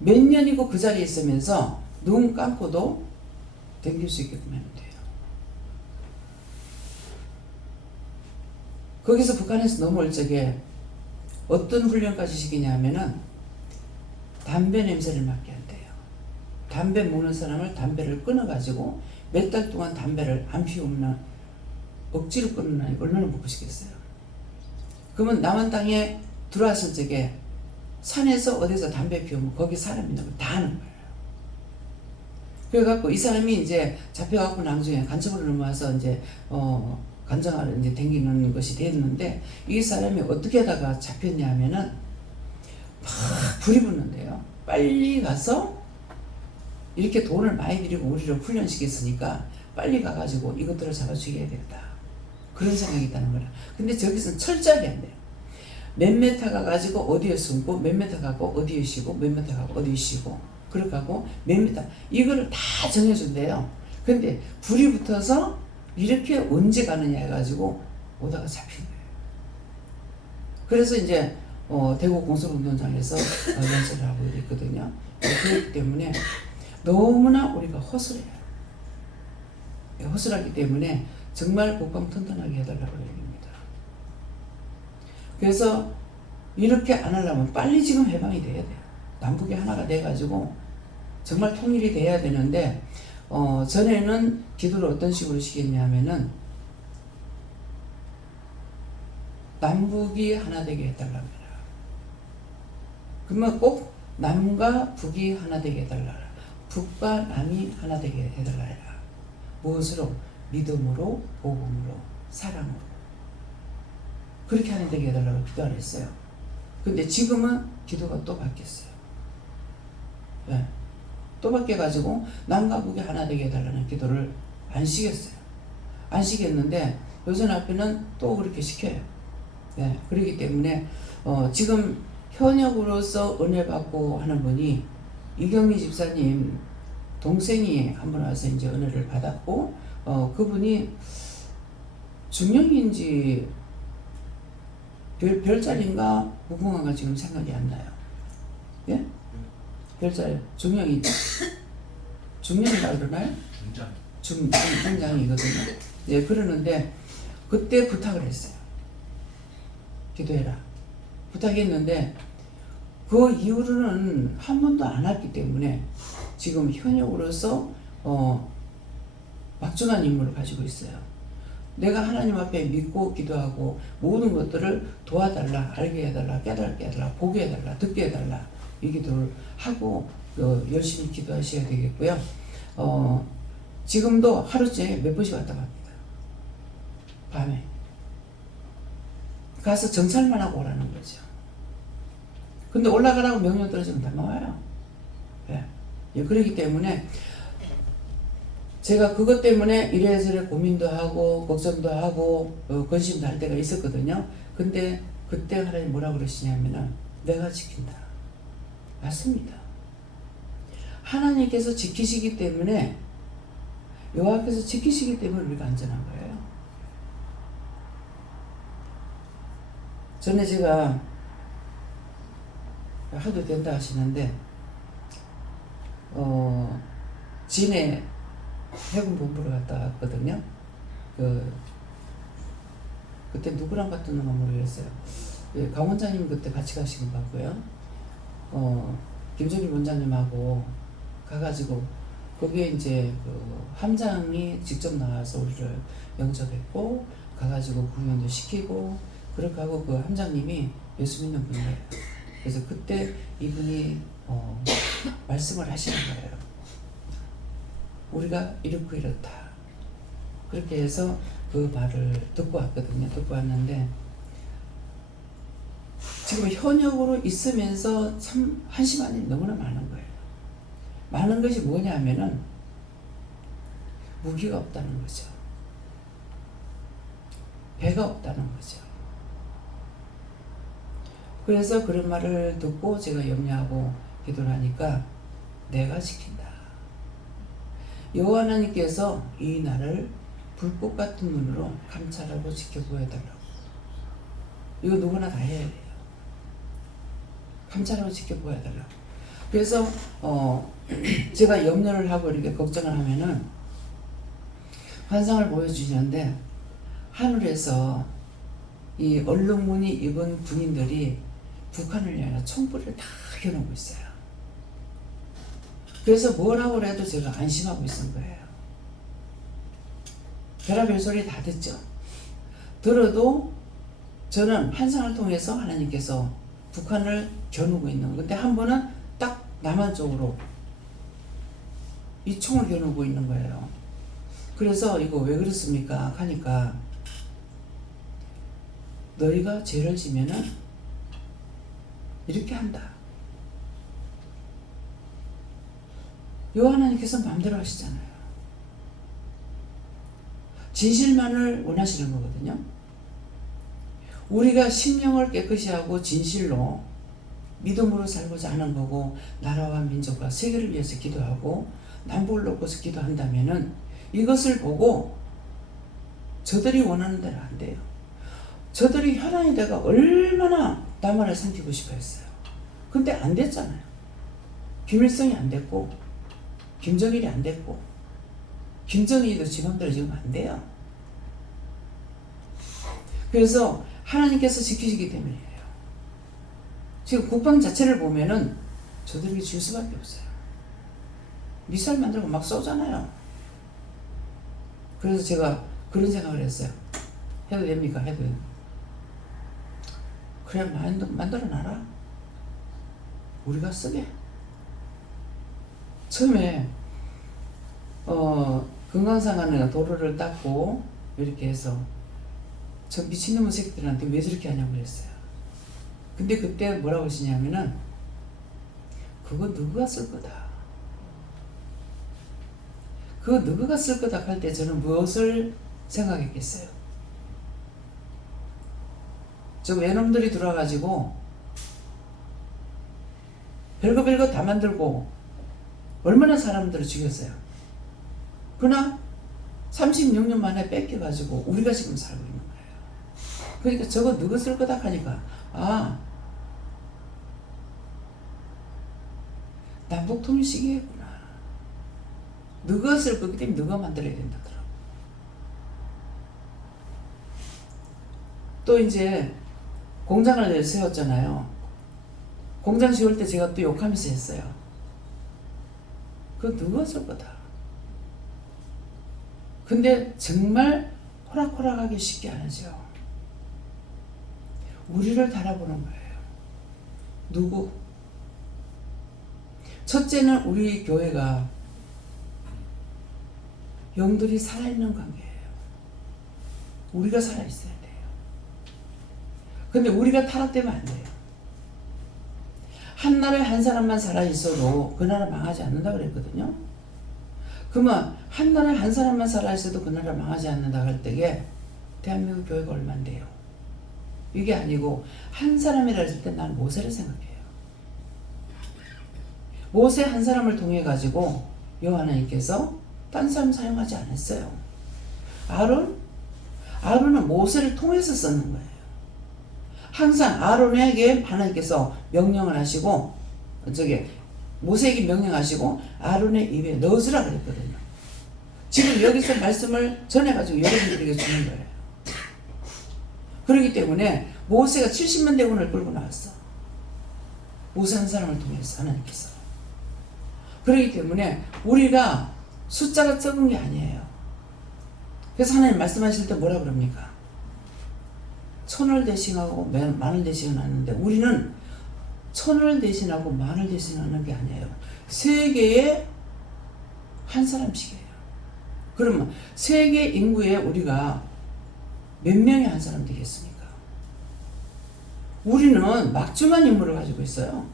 몇 년이고 그 자리에 있으면서 눈 감고도 댕길 수 있게끔 하면 돼요. 거기서 북한에서 넘어올 적에 어떤 훈련까지 시키냐면은 담배 냄새를 맡게 한대요. 담배 무는 사람을 담배를 끊어가지고 몇 달 동안 담배를 안 피우면 억지로 끊으니 얼마나 먹고 싶겠어요. 그러면 남한 땅에 들어왔을 적에 산에서 어디서 담배 피우면 거기 사람 있는 걸 다 하는 거예요. 그래갖고 이 사람이 이제 잡혀갖고 나중에 간첩으로 넘어와서 이제 간장을 이제 댕기는 것이 됐는데 이 사람이 어떻게 하다가 잡혔냐면은 막 불이 붙는데요. 빨리 가서 이렇게 돈을 많이 들이고 우리를 훈련시켰으니까 빨리 가가지고 이것들을 잡아 죽여야 되겠다. 그런 생각이 있다는 거라. 근데 저기서는 철저하게 안 돼요. 몇 메타 가가지고 어디에 숨고 몇 메타 가고 어디에 쉬고 몇 메타 가고 어디에 쉬고 그렇게 하고 몇 메타 이거를 다 정해준대요. 근데 불이 붙어서 이렇게 언제 가느냐 해가지고 오다가 잡힌 거예요. 그래서 이제 대구 공설운동장에서 연설을 하고 있거든요. 그렇기 때문에 너무나 우리가 허술해요. 허술하기 때문에 정말 국방 튼튼하게 해달라고 얘기합니다. 그래서 이렇게 안 하려면 빨리 지금 해방이 돼야 돼요. 남북이 하나가 돼가지고 정말 통일이 돼야 되는데 전에는 기도를 어떤 식으로 시켰냐면은 남북이 하나 되게 해달랍니다. 그러면 꼭 남과 북이 하나 되게 해달라. 북과 남이 하나 되게 해달라 해라. 무엇으로? 믿음으로, 복음으로, 사랑으로. 그렇게 하나 되게 해달라고 기도를 했어요. 근데 지금은 기도가 또 바뀌었어요. 네. 또 바뀌어가지고 남과 북이 하나 되게 해달라는 기도를 안 시켰어요. 안 시켰는데 요즘 앞에는 또 그렇게 시켜요. 네. 그렇기 때문에 지금 현역으로서 은혜 받고 하는 분이 이경미 집사님 동생이 한 번 와서 이제 은혜를 받았고 그분이 중령인지 별자리인가 무궁화가 지금 생각이 안 나요. 예? 별자리 중령이 중령이라고 그러나요? 중장이거든요. 예, 그러는데 그때 부탁을 했어요. 기도해라. 부탁했는데 그 이후로는 한 번도 안 왔기 때문에 지금 현역으로서 막중한 임무를 가지고 있어요. 내가 하나님 앞에 믿고 기도하고 모든 것들을 도와달라, 알게 해달라, 깨닫게 해달라, 보게 해달라, 듣게 해달라 이 기도를 하고 열심히 기도하셔야 되겠고요. 지금도 하루째 몇 번씩 왔다 갑니다. 밤에 가서 정찰만 하고 오라는 거죠. 근데 올라가라고 명령 떨어지면 다 나와요. 예. 예, 그렇기 때문에 제가 그것 때문에 이래저래 고민도 하고 걱정도 하고 근심도 할 때가 있었거든요. 근데 그때 하나님 뭐라 그러시냐면은 내가 지킨다. 맞습니다. 하나님께서 지키시기 때문에 여호와께서 지키시기 때문에 우리가 안전한 거예요. 전에 제가 하도 된다 하시는데 진해 해군본부를 갔다 왔거든요. 그때 누구랑 갔던 건 모르겠어요. 강 원장님 그때 같이 가신 것 같고요. 김준일 원장님하고 가가지고 거기에 이제 그 함장이 직접 나와서 우리를 영접했고 가가지고 구경도 시키고 그렇게 하고 그 함장님이 예수 믿는 분이에요. 그래서 그때 이분이 말씀을 하시는 거예요. 우리가 이렇고 이렇다. 그렇게 해서 그 말을 듣고 왔거든요. 듣고 왔는데 지금 현역으로 있으면서 참 한심한 일이 너무나 많은 거예요. 많은 것이 뭐냐 하면은 무기가 없다는 거죠. 배가 없다는 거죠. 그래서 그런 말을 듣고 제가 염려하고 기도를 하니까 내가 지킨다. 여호와 하나님께서 이 나를 불꽃 같은 눈으로 감찰하고 지켜보여달라고. 이거 누구나 다 해야 돼요. 감찰하고 지켜보여달라고. 그래서 제가 염려를 하고 이렇게 걱정을 하면은 환상을 보여주시는데 하늘에서 이 얼룩무늬 입은 군인들이 북한을 향해 총불을 다 겨누고 있어요. 그래서 뭐라고 해도 제가 안심하고 있는 거예요. 별의별 소리 다 듣죠. 들어도 저는 환상을 통해서 하나님께서 북한을 겨누고 있는 거예요. 근데 한 번은 딱 남한 쪽으로 이 총을 겨누고 있는 거예요. 그래서 이거 왜 그렇습니까? 하니까 너희가 죄를 지면은 이렇게 한다. 여호와 하나님께서 마음대로 하시잖아요. 진실만을 원하시는 거거든요. 우리가 심령을 깨끗이 하고 진실로 믿음으로 살고자 하는 거고 나라와 민족과 세계를 위해서 기도하고 남북을 놓고서 기도한다면은 이것을 보고 저들이 원하는 대로 안 돼요. 저들이 혈안에다가 얼마나 남한을 삼키고 싶어 했어요. 근데 안 됐잖아요. 김일성이 안 됐고 김정일이 안 됐고 김정일도 지맘대로 지금 안 돼요. 그래서 하나님께서 지키시기 때문이에요. 지금 국방 자체를 보면은 저들에게 줄 수밖에 없어요. 미사일 만들고 막 쏘잖아요. 그래서 제가 그런 생각을 했어요. 해도 됩니까? 해도 됩니다. 그래 만들어놔라. 우리가 쓰게. 처음에 금강산하는 도로를 닦고 이렇게 해서 저 미친놈의 새끼들한테 왜 저렇게 하냐고 그랬어요. 근데 그때 뭐라고 하시냐면은 그거 누구가 쓸 거다. 그거 누구가 쓸 거다 할 때 저는 무엇을 생각했겠어요? 저 외놈들이 들어와가지고 별거 다 만들고 얼마나 사람들을 죽였어요. 그러나 36년 만에 뺏겨가지고 우리가 지금 살고 있는 거예요. 그러니까 저거 누구 쓸 거다 하니까 남북통일 시기였구나. 누가 쓸 거기 때문에 누가 만들어야 된다더라고. 또 이제 공장을 세웠잖아요. 공장 세울 때 제가 또 욕하면서 했어요. 그거 누가 쓸 거다. 근데 정말 호락호락하게 쉽게 안 하죠. 우리를 달아보는 거예요. 누구? 첫째는 우리 교회가 영들이 살아있는 관계예요. 우리가 살아있어야 돼요. 근데 우리가 타락되면 안 돼요. 한 나라에 한 사람만 살아있어도 그 나라 망하지 않는다 그랬거든요. 그러면 한 나라에 한 사람만 살아있어도 그 나라 망하지 않는다 할 때에 대한민국 교회가 얼만데요. 이게 아니고 한 사람이라 했을 때 난 모세를 생각해요. 모세 한 사람을 통해 가지고 여호와 하나님께서 딴 사람 사용하지 않았어요. 아론은 모세를 통해서 썼는 거예요. 항상 아론에게 하나님께서 명령을 하시고 모세에게 명령하시고 아론의 입에 넣어주라 그랬거든요. 지금 여기서 말씀을 전해가지고 여러분들에게 주는 거예요. 그렇기 때문에 모세가 70만 대군을 끌고 나왔어. 모세 한 사람을 통해서 하나님께서. 그렇기 때문에 우리가 숫자가 적은 게 아니에요. 그래서 하나님 말씀하실 때 뭐라 그럽니까? 1000을 대신하고 만을 대신하는데 우리는 1000을 대신하고 만을 대신하는 게 아니에요. 세계에 한 사람씩이에요. 그러면 세계 인구에 우리가 몇 명의 한 사람 되겠습니까? 우리는 막중한 인물을 가지고 있어요.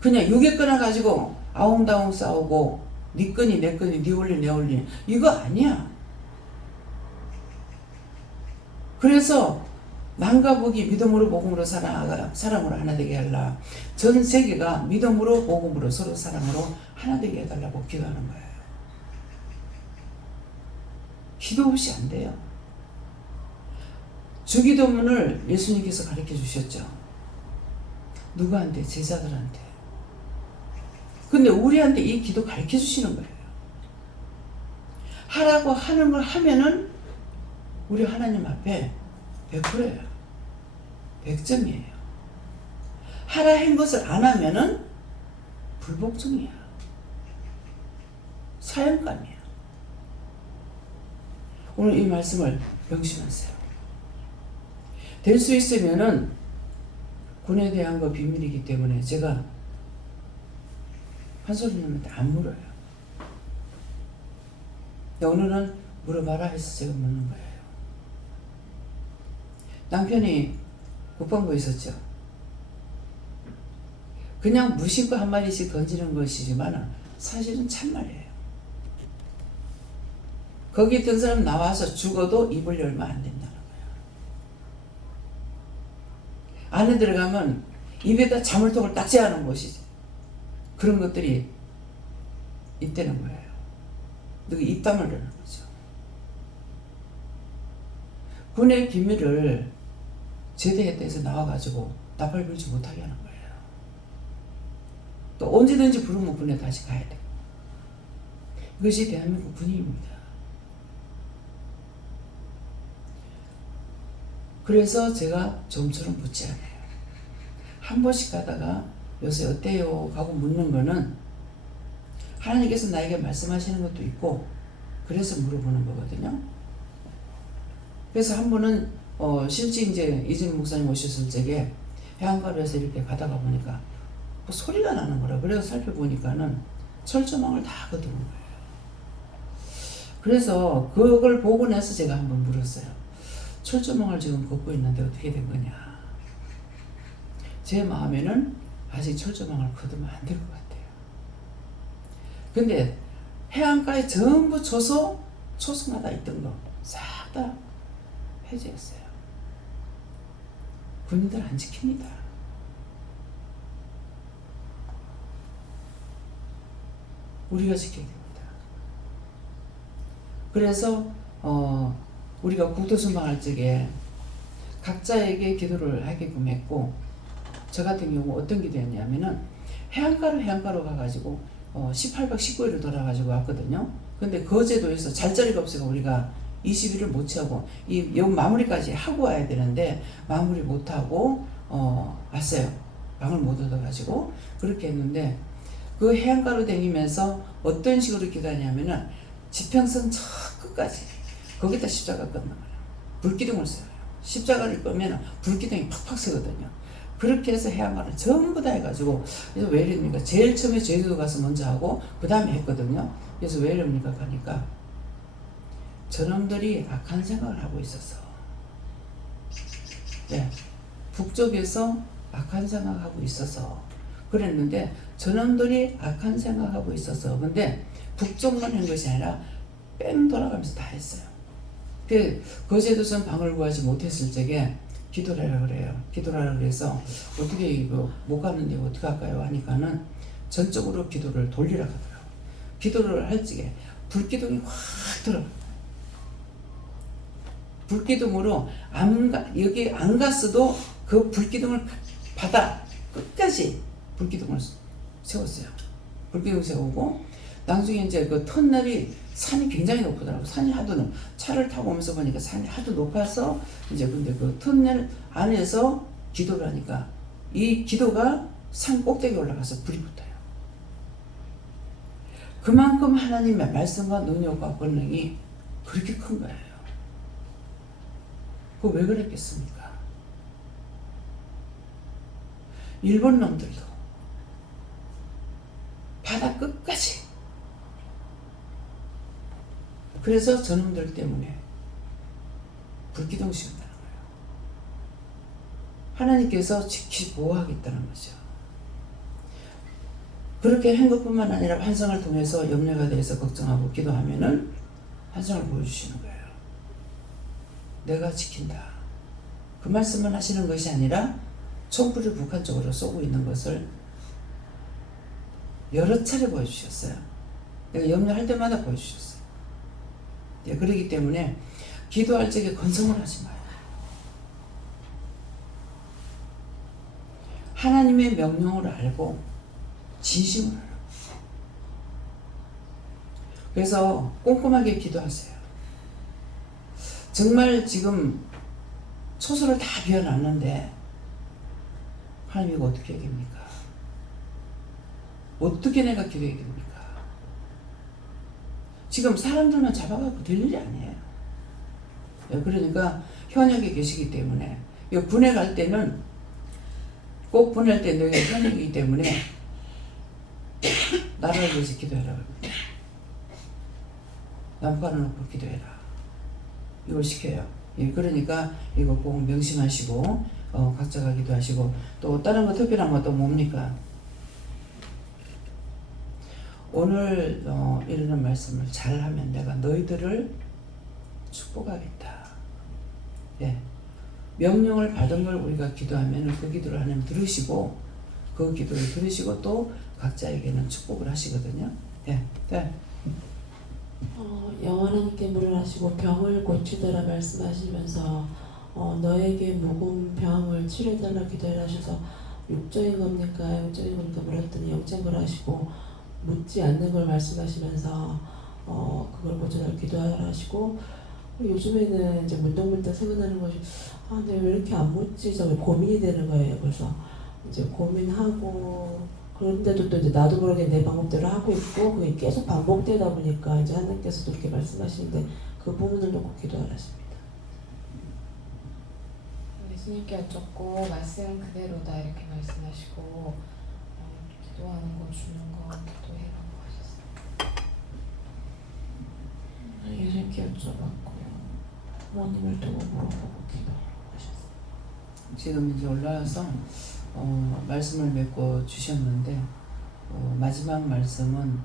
그냥 유괴권을 가지고 아웅다웅 싸우고 네 거니 내 거니 네 올리 내 올리 이거 아니야. 그래서 남과 북이 믿음으로 복음으로 사랑으로 하나 되게 하라. 전 세계가 믿음으로 복음으로 서로 사랑으로 하나 되게 해달라고 기도하는 거예요. 기도 없이 안 돼요. 주기도문을 예수님께서 가르쳐 주셨죠. 누구한테? 제자들한테. 근데 우리한테 이 기도 가르쳐 주시는 거예요. 하라고 하는 걸 하면은 우리 하나님 앞에 100%예요. 100점이에요. 하라 한 것을 안 하면은 불복종이야. 사형감이야. 오늘 이 말씀을 명심하세요. 될 수 있으면은 군에 대한 거 비밀이기 때문에 제가 한솔님한테 안 물어요. 오늘은 물어봐라 해서 제가 묻는 거예요. 남편이 국방부에 있었죠. 그냥 무심코 한마디씩 던지는 것이지만 사실은 참말이에요. 거기 있던 사람 나와서 죽어도 입을 열면 안 된다는 거예요. 안에 들어가면 입에다 자물통을 딱 재하는 것이지. 그런 것들이 있다는 거예요. 누구 입담을 하는 거죠. 군의 비밀을 제대했다 해서 나와가지고 나팔 불지 못하게 하는 거예요. 또 언제든지 부르면 군에 다시 가야 돼요. 이것이 대한민국 군인입니다. 그래서 제가 좀처럼 묻지 않아요. 한 번씩 가다가 요새 어때요? 하고 묻는 거는 하나님께서 나에게 말씀하시는 것도 있고 그래서 물어보는 거거든요. 그래서 한 번은 실제 이제 이진 목사님 오셨을 적에 해안가로에서 이렇게 가다가 보니까 뭐 소리가 나는 거라. 그래서 살펴보니까는 철조망을 다 거두는 거예요. 그래서 그걸 보고 나서 제가 한번 물었어요. 철조망을 지금 걷고 있는데 어떻게 된 거냐. 제 마음에는 아직 철조망을 거두면 안 될 것 같아요. 근데 해안가에 전부 초소마다 있던 거 싹 다 해제했어요. 군인들 안 지킵니다. 우리가 지켜야 됩니다. 그래서 우리가 국토순방할 적에 각자에게 기도를 하게끔 했고 저 같은 경우 어떤 기도였냐면은 해안가로 가가지고 18박 19일을 돌아가지고 왔거든요. 근데 거제도에서 잘 자리가 없어서 우리가 20일을 못 채우고 이 마무리까지 하고 와야 되는데 마무리 못하고 왔어요. 방을 못 얻어가지고 그렇게 했는데 그 해안가로 다니면서 어떤 식으로 기도하냐면은 지평선 저 끝까지 거기다 십자가 꽂는 거예요. 불기둥을 세워요. 십자가를 끄면 불기둥이 팍팍 세거든요. 그렇게 해서 해안가를 전부 다 해가지고 그래서 왜 이럽니까? 제일 처음에 제주도 가서 먼저 하고 그 다음에 했거든요. 그래서 왜 이럽니까? 하니까 저놈들이 악한 생각을 하고 있었어. 네, 북쪽에서 악한 생각하고 있어서 그랬는데 저놈들이 악한 생각하고 있어서 근데 북쪽만 한 것이 아니라 뺑 돌아가면서 다 했어요. 그 거제도선 방을 구하지 못했을 적에 기도를 하라 그래요. 기도를 하라 그래서 어떻게 이거 못 가는데 어떻게 할까요? 하니까는 전적으로 기도를 돌리라 하더라고요. 기도를 할 적에 불기둥이 확 들어가요. 불기둥으로 여기 안 갔어도 그 불기둥을 받아 끝까지 불기둥을 세웠어요. 불기둥 세우고 나중에 이제 그 터널이 산이 굉장히 높더라고. 산이 하도 차를 타고 오면서 보니까 산이 하도 높아서 이제 근데 그 터널 안에서 기도를 하니까 이 기도가 산 꼭대기에 올라가서 불이 붙어요. 그만큼 하나님의 말씀과 능력과 권능이 그렇게 큰 거예요. 그거 왜 그랬겠습니까? 일본 놈들도 바다 끝까지. 그래서 저놈들 때문에 불기둥 씌운다는 거예요. 하나님께서 지키 보호하겠다는 거죠. 그렇게 한 것뿐만 아니라 환상을 통해서 염려가 돼서 걱정하고 기도하면은 환상을 보여주시는 거예요. 내가 지킨다. 그 말씀만 하시는 것이 아니라 촛불을 북한 쪽으로 쏘고 있는 것을 여러 차례 보여주셨어요. 내가 염려할 때마다 보여주셨어요. 예, 그렇기 때문에 기도할 적에 건성을 하지 마요. 하나님의 명령을 알고 진심으로. 그래서 꼼꼼하게 기도하세요. 정말 지금 초소를 다 비워놨는데 하나님 이거 어떻게 해야 됩니까? 어떻게 내가 기도해야 됩니까? 지금 사람들만 잡아갖고 될 일이 아니에요. 그러니까 현역에 계시기 때문에 군에 갈 때는 꼭 보낼 때 너희가 현역이기 때문에 나라를 위해서 기도해라. 남편을 놓고 기도해라. 이걸 시켜요. 예, 그러니까 이거 꼭 명심하시고 각자가 기도하시고 또 다른 거 특별한 것도 뭡니까? 오늘 이르는 말씀을 잘하면 내가 너희들을 축복하겠다. 예. 명령을 받은 걸 우리가 기도하면 그 기도를 하나님 들으시고 그 기도를 들으시고 또 각자에게는 축복을 하시거든요. 예. 네. 영원하게 물을 하시고 병을 고치더라 말씀하시면서 너에게 묵은 병을 치료해달라 기도해 하셔서 육적인 겁니까 영적인 겁니까 물었더니 영적인 걸 하시고 묻지 않는 걸 말씀하시면서 그걸 고쳐달라 기도하라 하시고 요즘에는 이제 문득문득 생각나는 것이 내가 왜 이렇게 안 묻지 저 고민이 되는 거예요. 그래서 이제 고민하고 그런데도 또 이제 나도 모르게 내 방법대로 하고 있고 그게 계속 반복되다 보니까 이제 하나님께서도 이렇게 말씀하시는데 그 부분을 놓고 기도하라십니다. 예수님께 여쭙고 말씀 그대로다 이렇게 말씀하시고 기도하는 거 주는 거 기도해라고 하셨어요. 예수님께 여쭤봤고요. 부모님을 두고 물어보고 기도하셨어요. 지금 이제 올라와서 말씀을 맺고 주셨는데 마지막 말씀은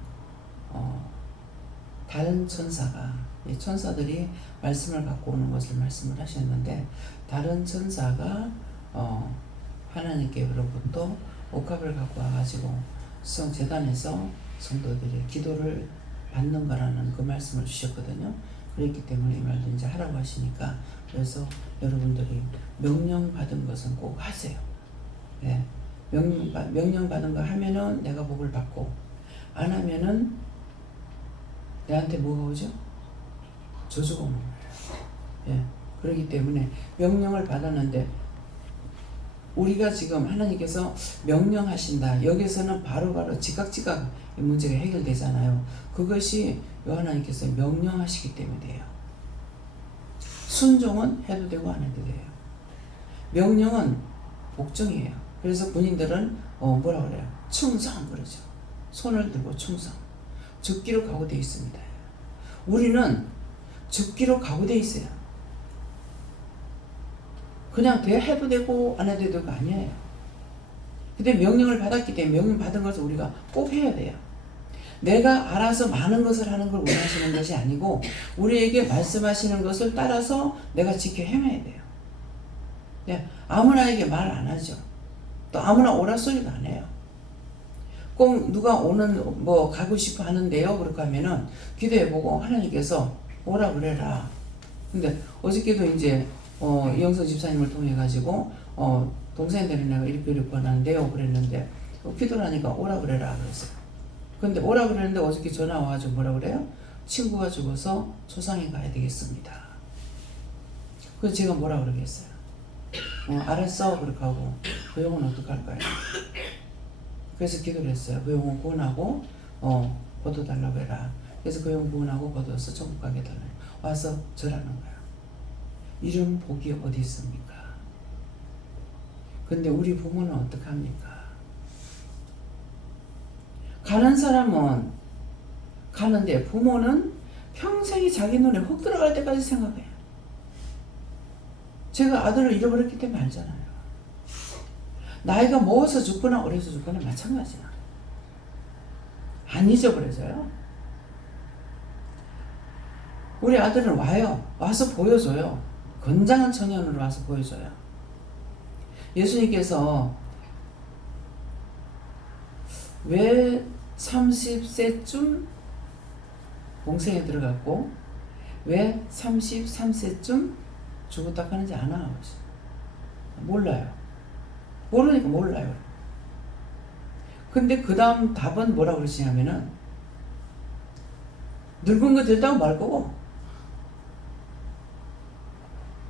다른 천사가 천사들이 말씀을 갖고 오는 것을 말씀을 하셨는데 다른 천사가 하나님께로부터 옥합을 갖고 와가지고 성재단에서 성도들의 기도를 받는 거라는 그 말씀을 주셨거든요. 그렇기 때문에 이 말도 이제 하라고 하시니까 그래서 여러분들이 명령 받은 것은 꼭 하세요. 예. 명령 받은 거 하면은 내가 복을 받고 안 하면은 내한테 뭐가 오죠? 저주가 오는 거예요. 예. 그렇기 때문에 명령을 받았는데 우리가 지금 하나님께서 명령하신다. 여기서는 바로바로 지각지각 이 문제가 해결되잖아요. 그것이 하나님께서 명령하시기 때문에 돼요. 순종은 해도 되고 안 해도 돼요. 명령은 복종이에요. 그래서 군인들은 뭐라 그래요? 충성 그러죠. 손을 들고 충성. 죽기로 각오되어 있습니다. 우리는 죽기로 각오되어 있어요. 그냥 해도 되고 안 해도 되고 아니에요. 근데 명령을 받았기 때문에 명령 받은 것을 우리가 꼭 해야 돼요. 내가 알아서 많은 것을 하는 걸 원하시는 것이 아니고 우리에게 말씀하시는 것을 따라서 내가 지켜 헤매야 돼요. 네, 아무나에게 말 안 하죠. 또 아무나 오라 소리도 안 해요. 꼭 누가 가고 싶어 하는데요. 그렇게 하면은 기도해보고 하나님께서 오라 그래라. 근데 어저께도 이제 이영석 집사님을 통해 가지고 동생들이 내가 이렇게 하는데요. 그랬는데 기도를 하니까 오라 그래라 그랬어요. 근데 오라 그랬는데 어저께 전화 와가지고 뭐라 그래요? 친구가 죽어서 초상에 가야 되겠습니다. 그래서 제가 뭐라 그러겠어요? 알았어 그렇게 하고 그 영혼 어떡할까요? 그래서 기도를 했어요. 그 영혼 구원하고 거둬달라고 해라. 그래서 그 영혼 구원하고 거둬서 천국 가게 달라요. 와서 절하는 거예요. 이런 복이 어디 있습니까? 근데 우리 부모는 어떡합니까? 가는 사람은 가는데 부모는 평생이 자기 눈에 훅 들어갈 때까지 생각해요. 제가 아들을 잃어버렸기 때문에 알잖아요. 나이가 먹어서 죽거나 어려서 죽거나 마찬가지야. 안 잊어버려져요. 우리 아들은 와요. 와서 보여줘요. 건장한 청년으로 와서 보여줘요. 예수님께서 왜 30세쯤 공생에 들어갔고 왜 33세쯤 죽었다 하는지 아나? 몰라요. 모르니까 몰라요. 근데 그 다음 답은 뭐라고 그러시냐면은 늙은 거 됐다고 말 거고.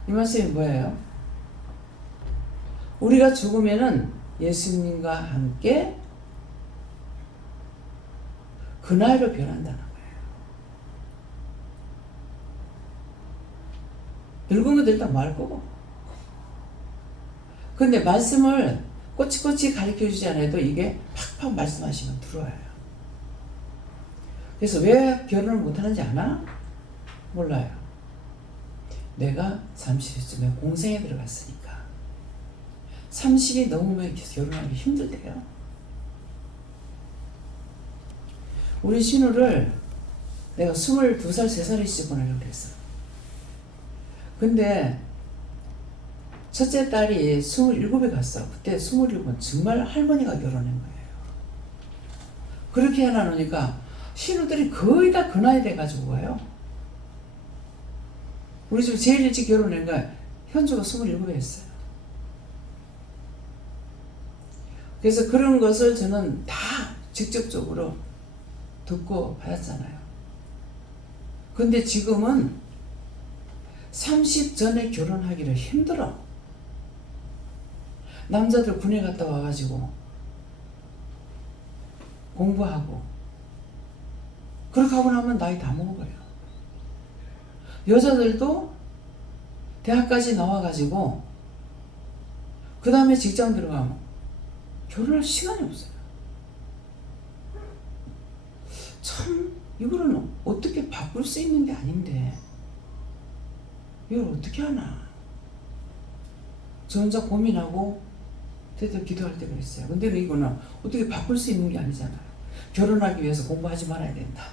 이 말씀이 뭐예요? 우리가 죽으면은 예수님과 함께 그 나이로 변한다는 거예요. 늙은 거 됐다고 말 거고. 근데 말씀을 꼬치꼬치 가르쳐주지 않아도 이게 팍팍 말씀하시면 들어와요. 그래서 왜 결혼을 못하는지 아나? 몰라요. 내가 30쯤에 공생에 들어갔으니까 30이 넘으면 결혼하기 힘들대요. 우리 신우를 내가 22살, 3살에 시집보내려고 그랬어. 근데 첫째 딸이 27에 갔어. 그때 27은 정말 할머니가 결혼한 거예요. 그렇게 해놔놓으니까 신우들이 거의 다 그 나이 돼가지고 와요. 우리 집 제일 일찍 결혼한 거 현주가 27에 했어요. 그래서 그런 것을 저는 다 직접적으로 듣고 받았잖아요. 근데 지금은 30 전에 결혼하기를 힘들어. 남자들 군에 갔다 와가지고 공부하고 그렇게 하고 나면 나이 다 먹어요. 여자들도 대학까지 나와가지고 그 다음에 직장 들어가면 결혼할 시간이 없어요. 참 이거는 어떻게 바꿀 수 있는 게 아닌데 이걸 어떻게 하나. 저 혼자 고민하고 대대 기도할 때가 있어요. 근데 이거는 어떻게 바꿀 수 있는 게 아니잖아요. 결혼하기 위해서 공부하지 말아야 된다.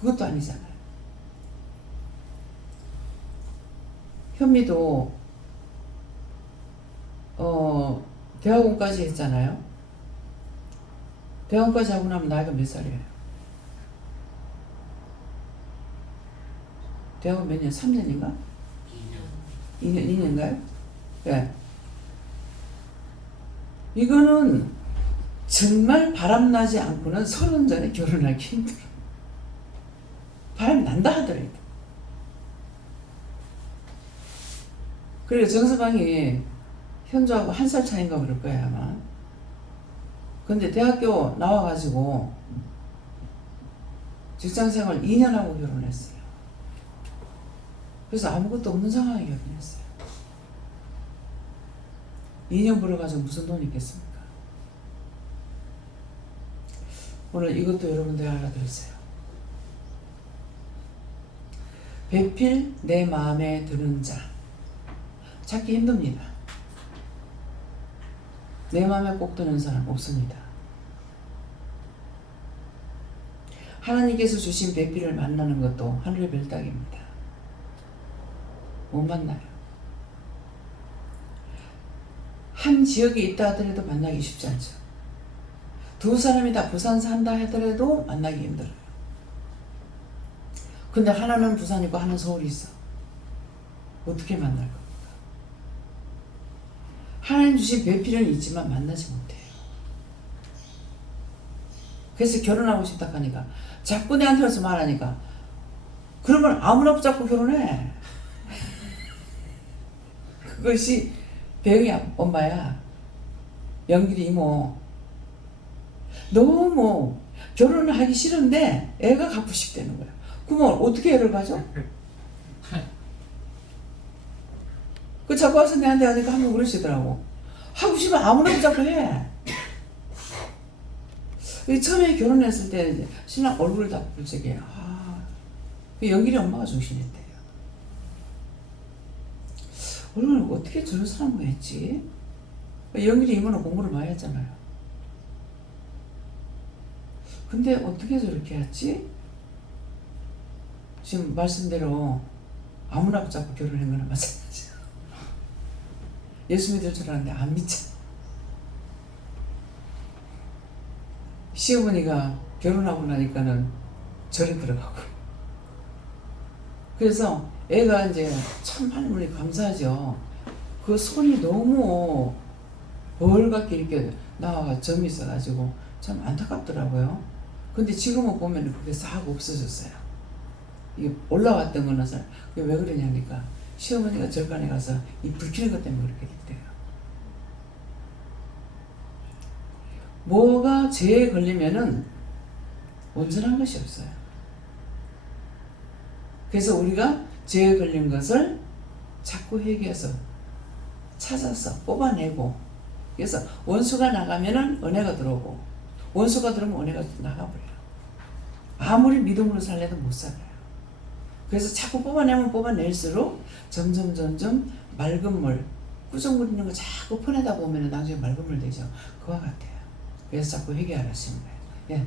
그것도 아니잖아요. 현미도 대학원까지 했잖아요. 대학원까지 하고 나면 나이가 몇 살이에요? 대학원 몇 년? 3년인가? 2년인가요? 네. 이거는 정말 바람나지 않고는 30 전에 결혼하기 힘들어. 바람이 난다 하더라도. 그리고 정서방이 현주하고 1살 차인가 그럴 거야 아마. 근데 대학교 나와가지고 직장생활 2년 하고 결혼했어요. 그래서 아무것도 없는 상황에 결혼했어요. 2년 벌어가지고 무슨 돈이 있겠습니까? 오늘 이것도 여러분들 알아들으세요. 배필 내 마음에 드는 자 찾기 힘듭니다. 내 마음에 꼭 드는 사람 없습니다. 하나님께서 주신 배필을 만나는 것도 하늘의 별 따기입니다. 못 만나요. 한 지역에 있다 하더라도 만나기 쉽지 않죠. 두 사람이 다 부산 산다 하더라도 만나기 힘들어요. 근데 하나는 부산이고 하나는 서울이 있어. 어떻게 만날 겁니까? 하나님 주신 배필은 있지만 만나지 못해요. 그래서 결혼하고 싶다 하니까 자꾸 내한테 와서 말하니까 그러면 아무나 붙잡고 결혼해. 그것이 배영이 엄마야. 영길이 이모. 너무 결혼을 하기 싫은데 애가 갖고 싶다는 거야. 그러면 어떻게 애를 가져? 그 자꾸 와서 내한테 하니까 한번 그러시더라고. 하고 싶으면 아무나 붙잡고 해. 처음에 결혼했을 때 신랑 얼굴을 다 불색해. 영길이 엄마가 정신했대요. 얼굴을 어떻게 저런 사람을 했지? 영길이 이모는 공부를 많이 했잖아요. 근데 어떻게 저렇게 했지? 지금 말씀대로 아무나 붙잡고 결혼한 거나 마찬가지야. 예수 믿을 줄 알았는데 안 믿잖아. 시어머니가 결혼하고 나니까는 절에 들어가고. 그래서 애가 이제 참 하나님을 감사하죠. 그 손이 너무 벌겋게 이렇게 나와가 점이 있어가지고 참 안타깝더라고요. 근데 지금은 보면 그게 싹 없어졌어요. 이게 올라왔던 거는 왜 그러냐니까 시어머니가 절간에 가서 이 불 켜는 것 때문에 그렇게 됐대요. 뭐가 죄에 걸리면은 온전한 것이 없어요. 그래서 우리가 죄에 걸린 것을 자꾸 회개해서 찾아서 뽑아내고, 그래서 원수가 나가면은 은혜가 들어오고 원수가 들어오면 은혜가 나가버려요. 아무리 믿음으로 살려도 못 살아요. 그래서 자꾸 뽑아내면 뽑아낼수록 점점 맑은 물, 꾸정거리는 거 자꾸 퍼내다 보면 나중에 맑은 물 되죠. 그와 같아요. 그래서 자꾸 회개하라시는 거예요. 예.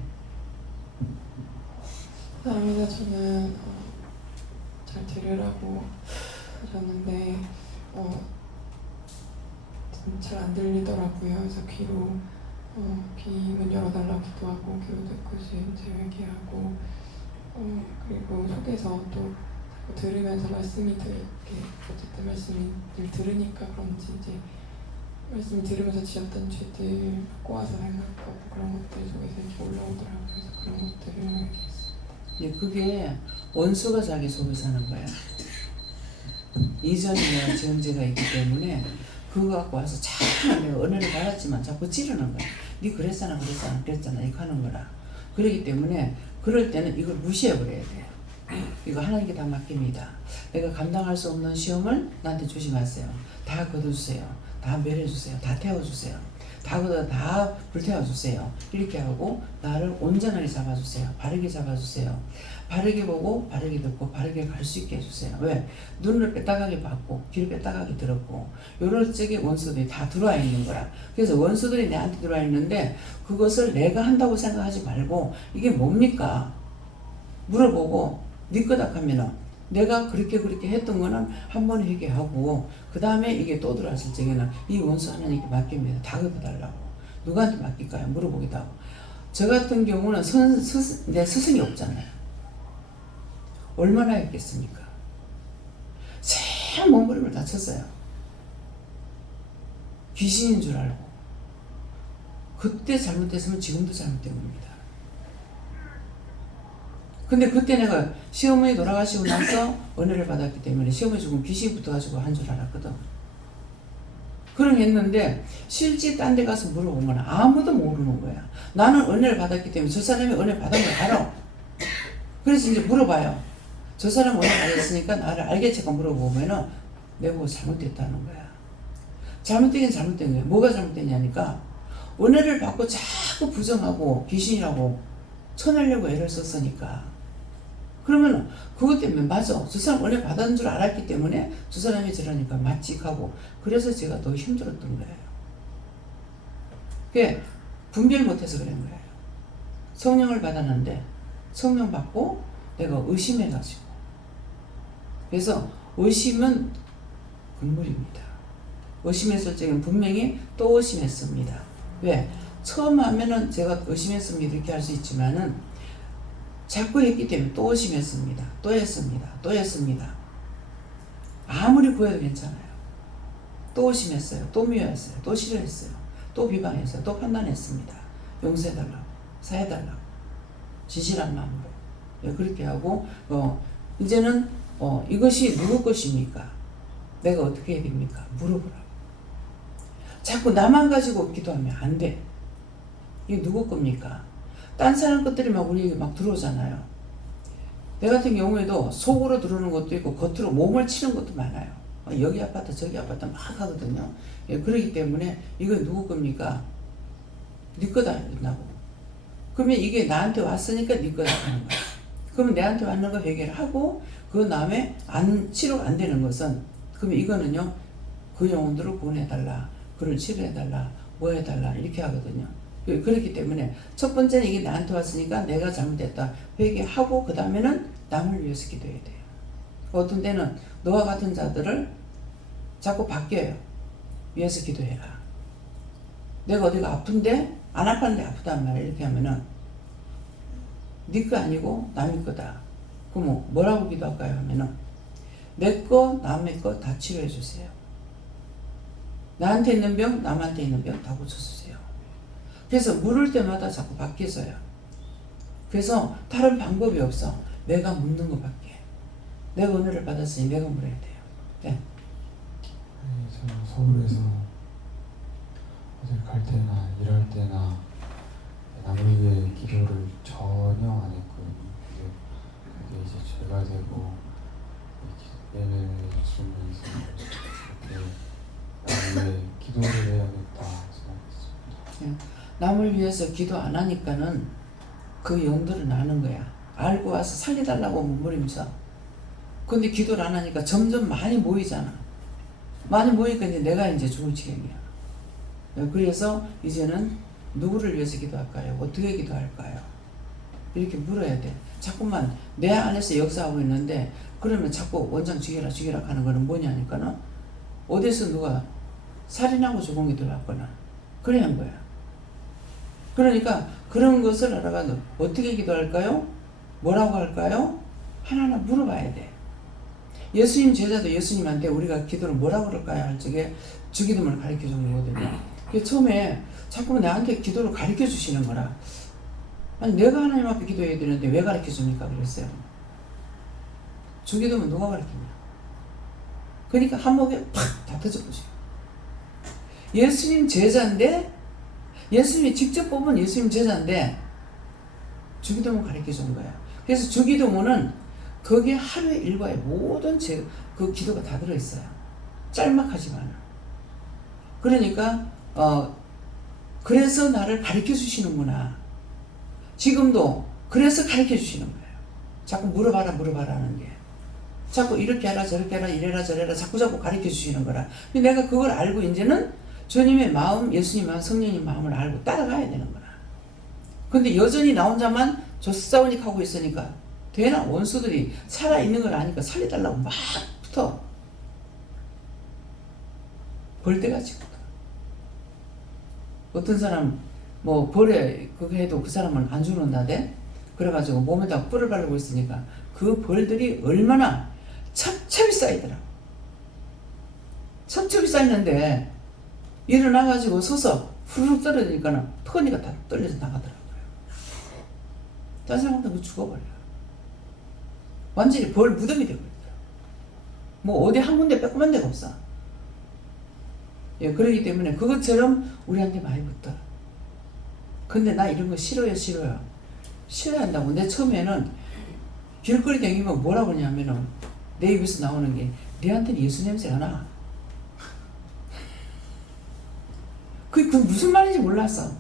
다음에 저는 잘 들으라고 하셨는데 잘 안 들리더라고요. 그래서 귀로 귀문 열어달라고 기도하고 귀로 듣고시 이제 회개하고 그리고 속에서 또 들으면서 말씀이 어쨌든 말씀을 들으니까 그런지 이제 말씀을 들으면서 지었던 죄들 꼬아서 생각하고 그런 것들이 속에서 이렇게 올라오더라고요. 그래서 그런 것들을 회개했습니다. 예, 그게 원수가 자기 속에 사는 거야. 이전에 지은 죄가 있기 때문에 그거 갖고 와서 자꾸 내가 은혜를 받았지만 자꾸 찌르는 거야. 네 그랬잖아 이렇게 하는 거라. 그렇기 때문에 그럴 때는 이걸 무시해버려야 돼요. 이거 하나님께 다 맡깁니다. 내가 감당할 수 없는 시험을 나한테 주지 마세요. 다 걷어주세요. 다 멸해주세요. 다 태워주세요. 다 걷어 다 불태워주세요. 이렇게 하고 나를 온전하게 잡아주세요. 바르게 잡아주세요. 바르게 보고 바르게 듣고 바르게 갈 수 있게 해주세요. 왜? 눈을 빼딱하게 받고 귀를 빼딱하게 들었고 요런 쪽에 원수들이 다 들어와 있는 거라. 그래서 원수들이 내한테 들어와 있는데 그것을 내가 한다고 생각하지 말고 이게 뭡니까? 물어보고 네 거다 하면은 내가 그렇게 했던 거는 한 번 회개하고 그 다음에 이게 또 들어왔을 적에는 이 원수 하나님께 맡깁니다. 다 걷어달라고. 누구한테 맡길까요? 물어보기도 하고. 저 같은 경우는 내 스승이 없잖아요. 얼마나 했겠습니까? 새 몸부림을 다쳤어요. 귀신인 줄 알고. 그때 잘못됐으면 지금도 잘못된 겁니다. 근데 그때 내가 시어머니 돌아가시고 나서 은혜를 받았기 때문에 시어머니 죽으면 귀신이 붙어가지고 한 줄 알았거든. 그런 했는데 실제 딴 데 가서 물어보면 아무도 모르는 거야. 나는 은혜를 받았기 때문에 저 사람이 은혜 받은 걸 알아. 그래서 이제 물어봐요. 저 사람 은혜 받았으니까 나를 알겠지가 물어보면은 내가 뭐 잘못됐다는 거야. 잘못되긴 잘못된 거야. 뭐가 잘못됐냐니까 은혜를 받고 자꾸 부정하고 귀신이라고 쳐내려고 애를 썼으니까. 그러면 그것 때문에 맞아. 저 사람 원래 받았는 줄 알았기 때문에 저 사람이 저러니까 맞직하고 그래서 제가 더 힘들었던 거예요. 그게 분별 못해서 그런 거예요. 성령을 받았는데 성령 받고 내가 의심해가지고 그래서 의심은 금물입니다. 의심했을 적에는 분명히 또 의심했습니다. 왜? 처음 하면은 제가 의심했습니다 이렇게 할 수 있지만은 자꾸 했기 때문에 또 의심했습니다. 또 했습니다. 아무리 구해도 괜찮아요. 또 의심했어요. 또 미워했어요. 또 싫어했어요. 또 비방했어요. 또 판단했습니다. 용서해달라고. 사해달라고 진실한 마음으로. 예, 그렇게 하고 이제는 이것이 누구 것입니까? 내가 어떻게 해야 됩니까? 물어보라고. 자꾸 나만 가지고 기도하면 안 돼. 이게 누구 겁니까? 딴 사람 것들이 막 우리에게 막 들어오잖아요. 내 같은 경우에도 속으로 들어오는 것도 있고 겉으로 몸을 치는 것도 많아요. 여기 아팠다 저기 아팠다 막 하거든요. 예, 그렇기 때문에 이건 누구 겁니까? 네 거다 이런다고. 그러면 이게 나한테 왔으니까 네 거다 하는 거야. 그러면 내한테 왔는 거 해결하고 그 다음에 치료가 안 되는 것은 그러면 이거는요 그 영혼들을 구원해달라, 그를 치료해달라, 뭐 해달라 이렇게 하거든요. 그렇기 때문에 첫 번째는 이게 나한테 왔으니까 내가 잘못했다 회개하고 그 다음에는 남을 위해서 기도해야 돼요. 어떤 때는 너와 같은 자들을 자꾸 바뀌어요. 위해서 기도해라. 내가 어디가 아픈데 안 아팠는데 아프단 말이야. 이렇게 하면은 네 거 아니고 남의 거다. 그럼 뭐라고 기도할까요? 하면은 내 거 남의 거 다 치료해 주세요. 나한테 있는 병 남한테 있는 병 다 고쳐주세요. 그래서 물을 때마다 자꾸 바뀌어서요. 그래서 다른 방법이 없어. 내가 묻는 것밖에. 내가 은혜를 받았으니 내가 물어야 돼요. 네. 제가 서울에서 어딜 갈 때나 일할 때나 남을 위해 기도를 전혀 안 했거든요. 그게 이제 죄가 되고 예배를 주면서 이렇게 남을 위해 기도를 해야겠다 생각했습니다. 남을 위해서 기도 안 하니까는 그 영들은 아는 거야. 알고 와서 살려달라고 머무리면서. 근데 기도를 안 하니까 점점 많이 모이잖아. 많이 모이니까 이제 내가 이제 죽을 지경이야. 그래서 이제는 누구를 위해서 기도할까요? 어떻게 기도할까요? 이렇게 물어야 돼. 자꾸만 내 안에서 역사하고 있는데 그러면 자꾸 원장 죽여라 죽여라 하는 거는 뭐냐니까는 어디서 누가 살인하고 죽은 게 들어왔거나 그래 한 거야. 그러니까 그런 것을 알아가 어떻게 기도할까요? 뭐라고 할까요? 하나하나 물어봐야 돼. 예수님 제자도 예수님한테 우리가 기도를 뭐라고 그럴까요? 할 적에 주기도문을 가르쳐 주는 거거든요. 처음에 자꾸 나한테 기도를 가르쳐 주시는 거라. 아니 내가 하나님 앞에 기도해야 되는데 왜 가르쳐 줍니까? 그랬어요. 주기도문 누가 가르치냐? 그러니까 한목에 팍 다 터져보세요. 예수님 제자인데 예수님이 직접 뽑은 예수님 제자인데 주기도문 가르쳐 준 거야. 그래서 주기도문은 거기에 하루의 일과의 모든 그 기도가 다 들어있어요. 짤막하지만. 그러니까 그래서 나를 가르쳐 주시는구나. 지금도 그래서 가르쳐 주시는 거예요. 자꾸 물어봐라 하는 게. 자꾸 이렇게 해라 저렇게 해라 이래라 저래라 자꾸 가르쳐 주시는 거라. 근데 내가 그걸 알고 이제는 주님의 마음, 예수님 마음, 성령님 마음을 알고 따라가야 되는 거라. 근데 여전히 나 혼자만 조싸우니 하고 있으니까 되나? 원수들이 살아있는 걸 아니까 살려달라고 막 붙어. 벌떼같이 붙어. 어떤 사람 뭐 벌에 그거 해도 그 사람은 안 죽는다대? 그래가지고 몸에다 뿔을 바르고 있으니까 그 벌들이 얼마나 첩첩이 쌓이더라고. 첩첩이 쌓이는데 일어나가지고 서서 후루룩 떨어지니까는 턱니가 다 떨려서 나가더라고요. 딴 사람한테 뭐 죽어버려. 완전히 벌 무덤이 되고 있더라고. 뭐 어디 한 군데 빼꼼한 데가 없어. 예, 그러기 때문에 그것처럼 우리한테 많이 붙더라. 근데 나 이런 거 싫어요. 싫어야 한다고. 내 처음에는 길거리 다니면 뭐라고 그러냐면은 내 입에서 나오는 게 너한테는 예수 냄새가 나. 그게 무슨 말인지 몰랐어.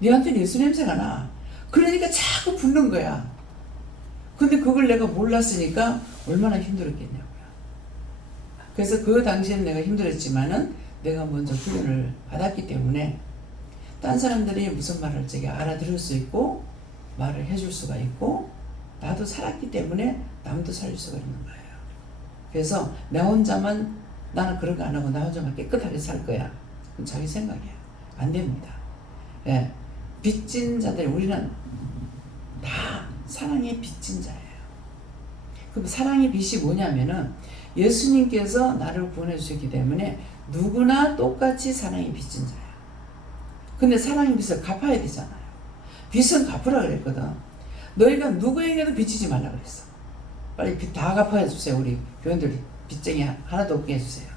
너한테는 예수 냄새가 나. 그러니까 자꾸 붙는 거야. 근데 그걸 내가 몰랐으니까 얼마나 힘들었겠냐고요. 그래서 그 당시에는 내가 힘들었지만은 내가 먼저 훈련을 받았기 때문에 딴 사람들이 무슨 말을 할 적에 알아들을 수 있고 말을 해줄 수가 있고 나도 살았기 때문에 남도 살릴 수가 있는 거예요. 그래서 나 혼자만 나는 그런 거 안 하고 나 혼자만 깨끗하게 살 거야. 그건 자기 생각이야. 안 됩니다. 예. 빚진 자들 우리는 다 사랑의 빚진 자예요. 그럼 사랑의 빚이 뭐냐면은 예수님께서 나를 구원해 주셨기 때문에 누구나 똑같이 사랑의 빚진 자예요. 근데 사랑의 빚을 갚아야 되잖아요. 빚은 갚으라 그랬거든. 너희가 누구에게도 빚지지 말라 그랬어. 빨리 빚 다 갚아 주세요. 우리 교인들 빚쟁이 하나도 없게 해주세요.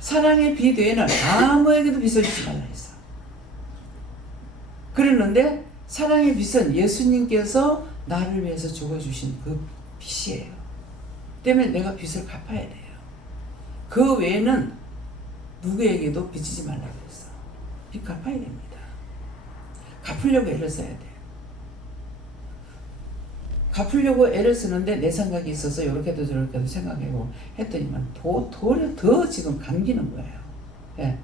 사랑의 빚 외에는 아무에게도 빚을 지지 말라 했어. 그랬는데 사랑의 빚은 예수님께서 나를 위해서 죽어주신 그 빚이에요. 때문에 내가 빚을 갚아야 돼요. 그 외에는 누구에게도 빚지지 말라 그랬어. 빚 갚아야 됩니다. 갚으려고 애를 써야 돼. 갚으려고 애를 쓰는데 내 생각이 있어서 이렇게도 저렇게도 생각하고 했더니만 도리어 더 지금 감기는 거예요. 예.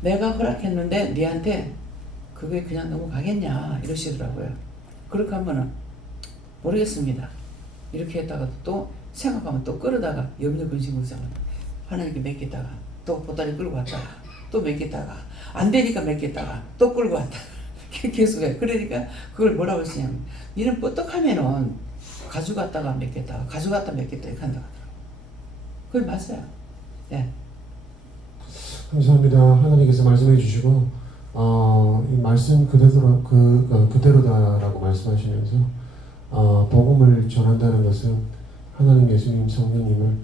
내가 허락했는데 니한테 그게 그냥 넘어가겠냐 이러시더라고요. 그렇게 하면은 모르겠습니다. 이렇게 했다가 또 생각하면 또 끌어다가 염려 근심으로 하나님께 맡겼다가 또 보따리 끌고 갔다가 또 맡겼다가 안 되니까 맡겼다가 또 끌고 왔다가 계속 해. 그러니까 그걸 뭐라고 했냐면 니는 뻗떡하면은 가져갔다가 맡겼다가 가져갔다 맡겼다 이렇게 한다고 하더라고. 그게 맞아요. 네. 감사합니다. 하나님께서 말씀해 주시고 이 말씀 그대로다라고 말씀하시면서 복음을 전한다는 것은 하나님, 예수님, 성령님을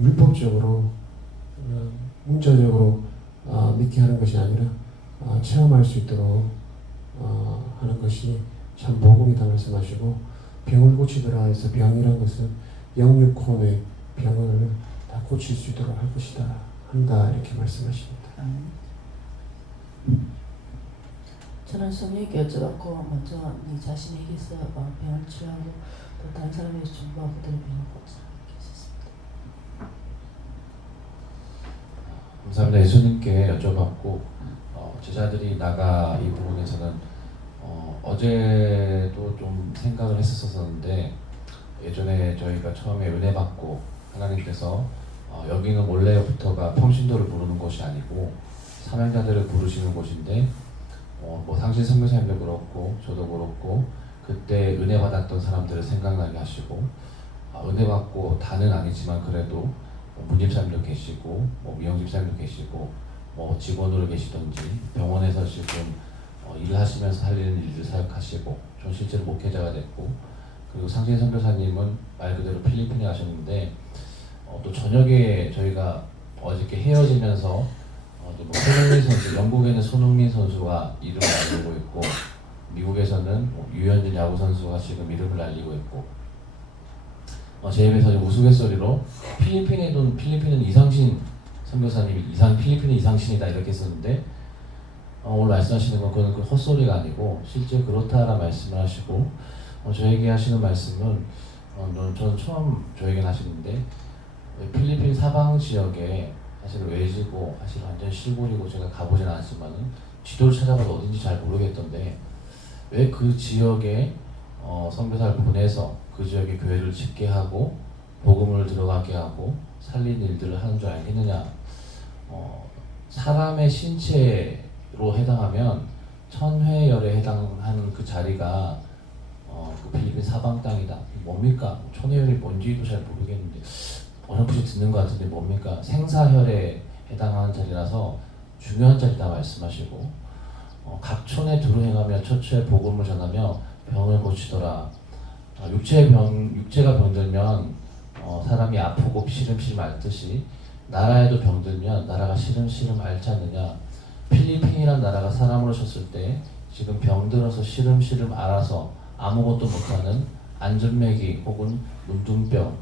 율법적으로 문자적으로 믿게 하는 것이 아니라 체험할 수 있도록 하는 것이 참 복음이다 말씀하시고 병을 고치더라 해서 병이란 것은 영육혼의 병을 다 고칠 수 있도록 할 것이다 한다 이렇게 말씀하십니다. 저는 성령께 여쭤봤고 먼저 네 자신에게서 병을 치유하고 또 다른 사람에게서 전부하고 그들의 병을 고치라고 이렇게 했습니다. 감사합니다. 예수님께 여쭤봤고 제자들이 나가 이 부분에서는 어제도 좀 생각을 했었었는데 예전에 저희가 처음에 은혜 받고 하나님께서 여기는 원래부터가 평신도를 부르는 곳이 아니고 사명자들을 부르시는 곳인데 뭐 상신 선교사님도 그렇고 저도 그렇고 그때 은혜 받았던 사람들을 생각나게 하시고 은혜 받고 다는 아니지만 그래도 문집사님도 계시고 미용집사님도 계시고 직원으로 계시던지 병원에서 지금 일하시면서 살리는 일들 사역하시고 전 실제로 목회자가 됐고 그리고 상신 선교사님은 말 그대로 필리핀에 가셨는데 또 저녁에 저희가 어저께 헤어지면서 뭐 손흥민 선수, 영국에는 손흥민 선수가 이름을 알리고 있고 미국에서는 유현진 야구 선수가 지금 이름을 알리고 있고 제 입에서 우스갯소리로 필리핀은 이상신 선교사님이 필리핀은 이상신이다 이렇게 했었는데 오늘 말씀하시는 건 그건 헛소리가 아니고 실제 그렇다라 말씀을 하시고 저에게 하시는 말씀은 저는 처음 저에게는 하시는데 필리핀 사방 지역에 사실 외지고 사실 완전 시골이고 제가 가보진 않았지만은 지도를 찾아봐도 어딘지 잘 모르겠던데 왜 그 지역에 선교사를 보내서 그 지역에 교회를 짓게 하고 복음을 들어가게 하고 살린 일들을 하는 줄 알겠느냐. 사람의 신체로 해당하면 천회열에 해당하는 그 자리가 그 필리핀 사방 땅이다. 뭡니까? 천회열이 뭔지도 잘 모르겠는데 어렴풋이 듣는 것 같은데 뭡니까? 생사혈에 해당하는 자리라서 중요한 자리다 말씀하시고 각 촌에 두루 행하며 처처에 복음을 전하며 병을 고치더라. 육체가 병들면 사람이 아프고 시름시름 앓듯이 나라에도 병들면 나라가 시름시름 앓지 않느냐. 필리핀이란 나라가 사람으로 쳤을 때 지금 병들어서 시름시름 앓아서 아무것도 못하는 안전매기 혹은 문둥병,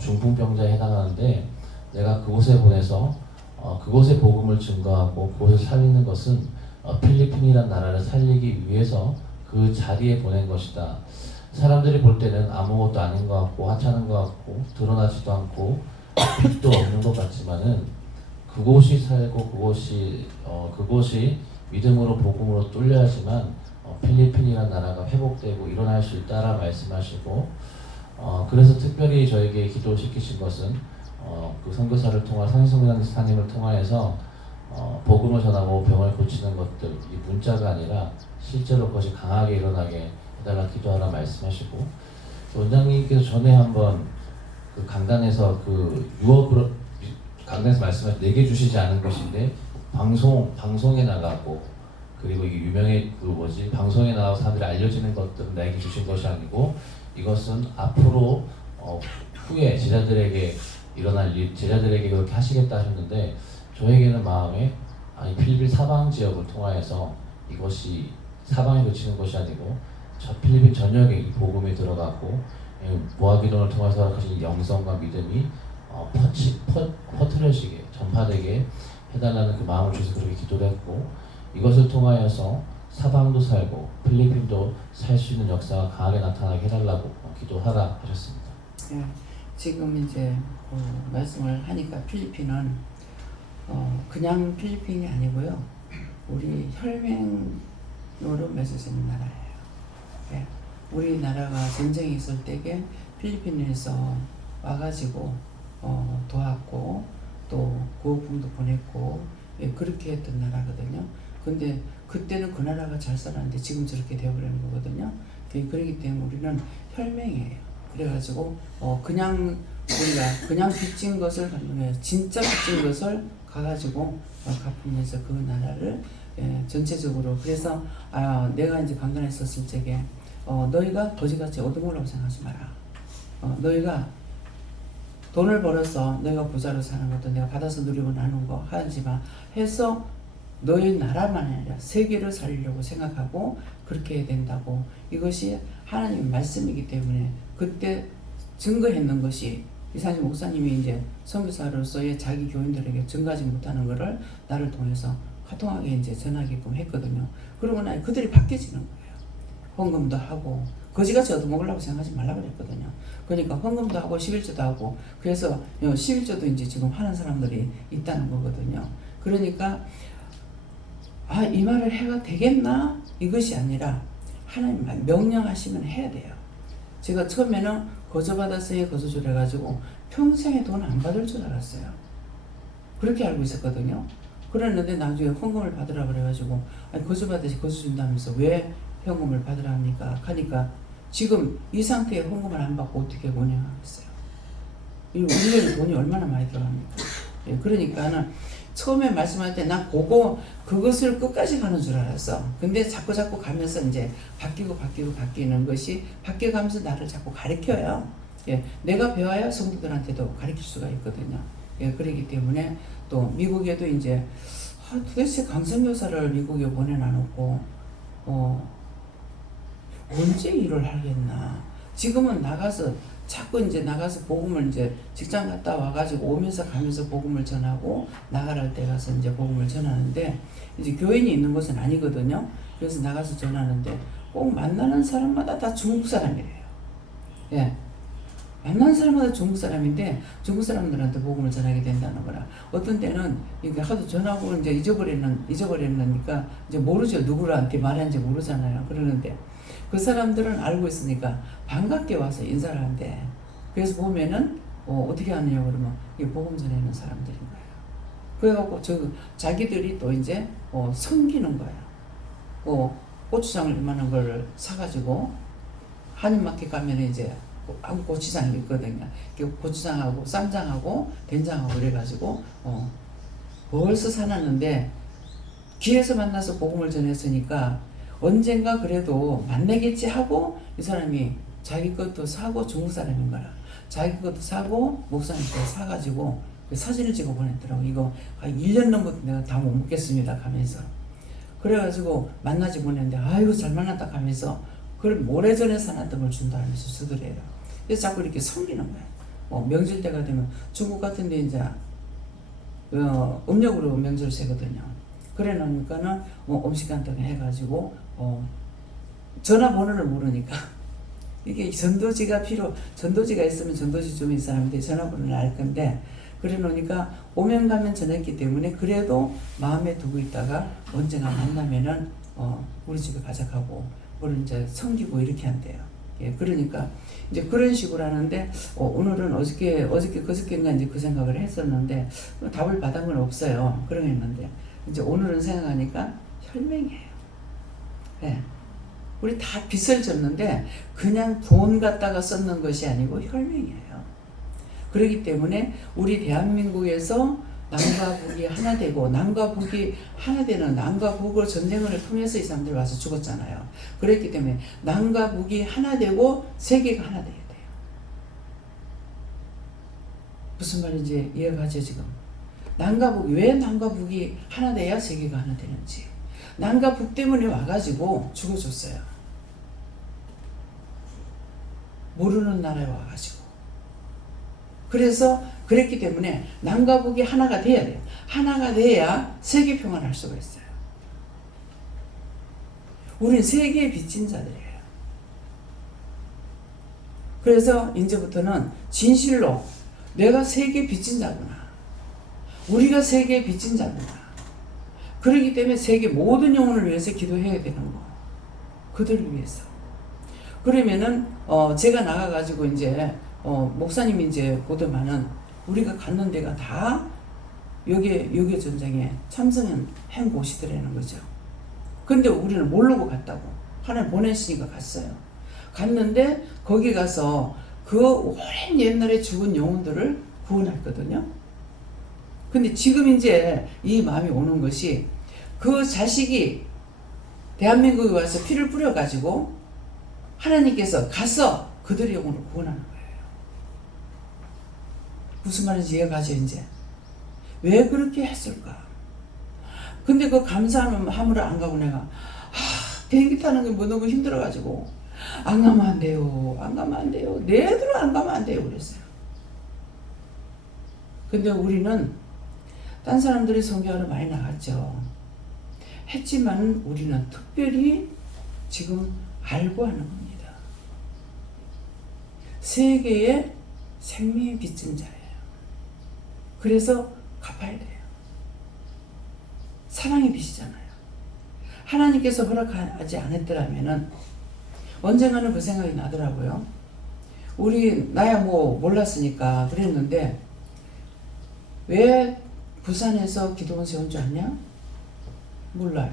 중풍병자에 해당하는데 내가 그곳에 보내서 그곳의 복음을 증거하고 그곳을 살리는 것은 필리핀이란 나라를 살리기 위해서 그 자리에 보낸 것이다. 사람들이 볼 때는 아무것도 아닌 것 같고 하찮은 것 같고 드러나지도 않고 빛도 없는 것 같지만은 그곳이 살고 그곳이 믿음으로 복음으로 뚫려야지만 필리핀이란 나라가 회복되고 일어날 수 있다라 말씀하시고 그래서 특별히 저에게 기도시키신 것은 그 선교사를 통한 상신선교사님을 통하여서 복음을 전하고 병을 고치는 것들 이 문자가 아니라 실제로 그것이 강하게 일어나게 해달라 기도하라 말씀하시고 원장님께서 전에 한번 그 강단에서 그 유업으로 강단에서 말씀하신 내게 주시지 않은 것인데 방송에 나가고 그리고 이게 방송에 나와서 사람들이 알려지는 것들은 나에게 주신 것이 아니고 이것은 앞으로 후에 제자들에게 일어날 일, 제자들에게 그렇게 하시겠다 하셨는데 저에게는 마음에 아니 필리핀 사방 지역을 통하여서 이것이 사방에 그치는 것이 아니고 저 필리핀 전역에 이 복음이 들어가고 모아기돈을 통해서 허락하신 영성과 믿음이 퍼트려지게 전파되게 해달라는 그 마음을 주셔서 그렇게 기도를 했고 이것을 통하여서 사방도 살고 필리핀도 살 수 있는 역사가 강하게 나타나게 해달라고 기도하라 하셨습니다. 예, 지금 이제 말씀을 하니까 필리핀은 그냥 필리핀이 아니고요. 우리 혈맹으로 맺어진 나라예요. 예, 우리나라가 전쟁이 있을 때에 필리핀에서 와가지고 도왔고 또 구호품도 보냈고 예, 그렇게 했던 나라거든요. 근데 그때는 그 나라가 잘 살았는데 지금 저렇게 되어버리는 거거든요. 그렇기 때문에 우리는 혈맹이에요. 그래가지고 그냥 우리가 그냥 빚진 것을 갚는 진짜 빚진 것을 가가지고 갚으면서 그 나라를 예, 전체적으로 그래서 내가 이제 강단에 있었을 적에 너희가 거지같이 얻은 거라고 생각하지 마라. 너희가 돈을 벌어서 너희가 부자로 사는 것도 내가 받아서 누리고 나눈 거 하지만 해서 너희 나라만 아니라 세계를 살리려고 생각하고 그렇게 해야 된다고. 이것이 하나님의 말씀이기 때문에 그때 증거했는 것이 이상진 목사님이 이제 선교사로서의 자기 교인들에게 증거하지 못하는 것을 나를 통해서 화통하게 이제 전하게끔 했거든요. 그러고 나니 그들이 바뀌어지는 거예요. 헌금도 하고 거지같이 얻어먹으려고 생각하지 말라 그랬거든요. 그러니까 헌금도 하고 11조도 하고 그래서 11조도 이제 지금 하는 사람들이 있다는 거거든요. 그러니까 이 말을 해가 되겠나? 이것이 아니라 하나님 명령하시면 해야 돼요. 제가 처음에는 거저받았으니 거저주라 해가지고 평생에 돈 안 받을 줄 알았어요. 그렇게 알고 있었거든요. 그랬는데 나중에 헌금을 받으라 그래가지고 거저받듯이 거저준다면서 왜 헌금을 받으라 합니까? 하니까 지금 이 상태에 헌금을 안 받고 어떻게 운영하겠어요? 이 운영에 돈이 얼마나 많이 들어갑니까? 예, 그러니까는 처음에 말씀할 때 난 그것을 끝까지 가는 줄 알았어. 근데 자꾸 가면서 이제 바뀌는 것이 바뀌어가면서 나를 자꾸 가르쳐요. 예, 내가 배워야 성도들한테도 가르칠 수가 있거든요. 예, 그렇기 때문에 또 미국에도 이제 도대체 강선교사를 미국에 보내놔놓고 언제 일을 하겠나. 지금은 자꾸 이제 나가서 복음을 이제 직장 갔다 와가지고 오면서 가면서 복음을 전하고 나가랄 때 가서 이제 복음을 전하는데 이제 교인이 있는 곳은 아니거든요. 그래서 나가서 전하는데 꼭 만나는 사람마다 다 중국 사람이래요. 예. 만나는 사람마다 중국 사람인데 중국 사람들한테 복음을 전하게 된다는 거라. 어떤 때는 이게 하도 전하고 이제 잊어버렸으니까 이제 모르죠. 누구한테 말하는지 모르잖아요. 그러는데 그 사람들은 알고 있으니까 반갑게 와서 인사를 한대. 그래서 보면은 어떻게 하느냐 그러면 이게 복음 전하는 사람들인 거예요. 그래갖고 자기들이 또 이제 섬기는 거예요. 고추장을 이만한 걸 사가지고 한인마켓 가면 이제 한국 고추장이 있거든요. 고추장하고 쌈장하고 된장하고 그래가지고 벌써 사놨는데 길에서 만나서 복음을 전했으니까 언젠가 그래도 만나겠지 하고 이 사람이 자기 것도 사고 중국 사람인 거라. 자기 것도 사고 목사님 거 사가지고 사진을 찍어 보냈더라고. 이거 1년 넘어도 내가 다 못 먹겠습니다 하면서. 그래가지고 만나지 못했는데 아이고 잘 만났다 하면서 그걸 오래전에 사놨던 걸 준다 하면서 쓰더래요. 그래서 자꾸 이렇게 섬기는 거예요. 명절 때가 되면 중국 같은 데 이제 음력으로 명절 세거든요. 그래 놓으니까는 음식 간단히 해가지고 전화번호를 모르니까 이게 전도지가 있으면 전도지 좀 이 사람들이 전화번호를 알 건데 그래 놓으니까 오면 가면 전했기 때문에 그래도 마음에 두고 있다가 언젠가 만나면은 우리 집에 가자고 우리 이제 섬기고 이렇게 한대요. 예, 그러니까 이제 그런 식으로 하는데 오늘은 그저께인가 이제 그 생각을 했었는데 답을 받은 건 없어요. 그러겠는데 이제 오늘은 생각하니까 혈맹이에요. 네. 우리 다 빚을 졌는데 그냥 돈 갖다가 썼는 것이 아니고 혈맹이에요. 그렇기 때문에 우리 대한민국에서 남과 북이 하나 되고 남과 북이 하나 되는 남과 북을 전쟁을 통해서 이 사람들이 와서 죽었잖아요. 그랬기 때문에 남과 북이 하나 되고 세계가 하나 돼야 돼요. 무슨 말인지 이해가죠 지금? 남과 북, 왜 남과 북이 하나 돼야 세계가 하나 되는지. 남과 북 때문에 와가지고 죽어줬어요. 모르는 나라에 와가지고. 그래서 그랬기 때문에 남과 북이 하나가 돼야 돼요. 하나가 돼야 세계 평화를 할 수가 있어요. 우린 세계에 빚진 자들이에요. 그래서 이제부터는 진실로 내가 세계에 빚진 자구나. 우리가 세계에 빚진 자구나. 그렇기 때문에 세계 모든 영혼을 위해서 기도해야 되는 거. 그들을 위해서. 그러면은 제가 나가가지고 이제 목사님이 이제 보더만은 우리가 갔는 데가 다 요괴 전쟁에 참석한 곳이더라는 거죠. 근데 우리는 모르고 갔다고. 하나님 보내시니까 갔어요. 갔는데 거기 가서 그 오랜 옛날에 죽은 영혼들을 구원했거든요. 근데 지금 이제 이 마음이 오는 것이 그 자식이 대한민국에 와서 피를 뿌려가지고 하나님께서 가서 그들의 영혼을 구원하는 거예요. 무슨 말인지 이해가죠 이제? 왜 그렇게 했을까? 근데 그 감사함으로 안 가고 내가 비행기 타는 게 뭐 너무 힘들어가지고 안 가면 안 돼요. 안 가면 안 돼요. 내들은 안 가면 안 돼요. 그랬어요. 근데 우리는 딴 사람들이 선교하러 많이 나갔죠. 했지만 우리는 특별히 지금 알고 하는 겁니다. 세계의 생명의 빚진 자예요. 그래서 갚아야 돼요. 사랑의 빚이잖아요. 하나님께서 허락하지 않았더라면은 언젠가는 그 생각이 나더라고요. 나야 뭐 몰랐으니까 그랬는데 왜 부산에서 기도원 세운 줄 아냐? 몰라요.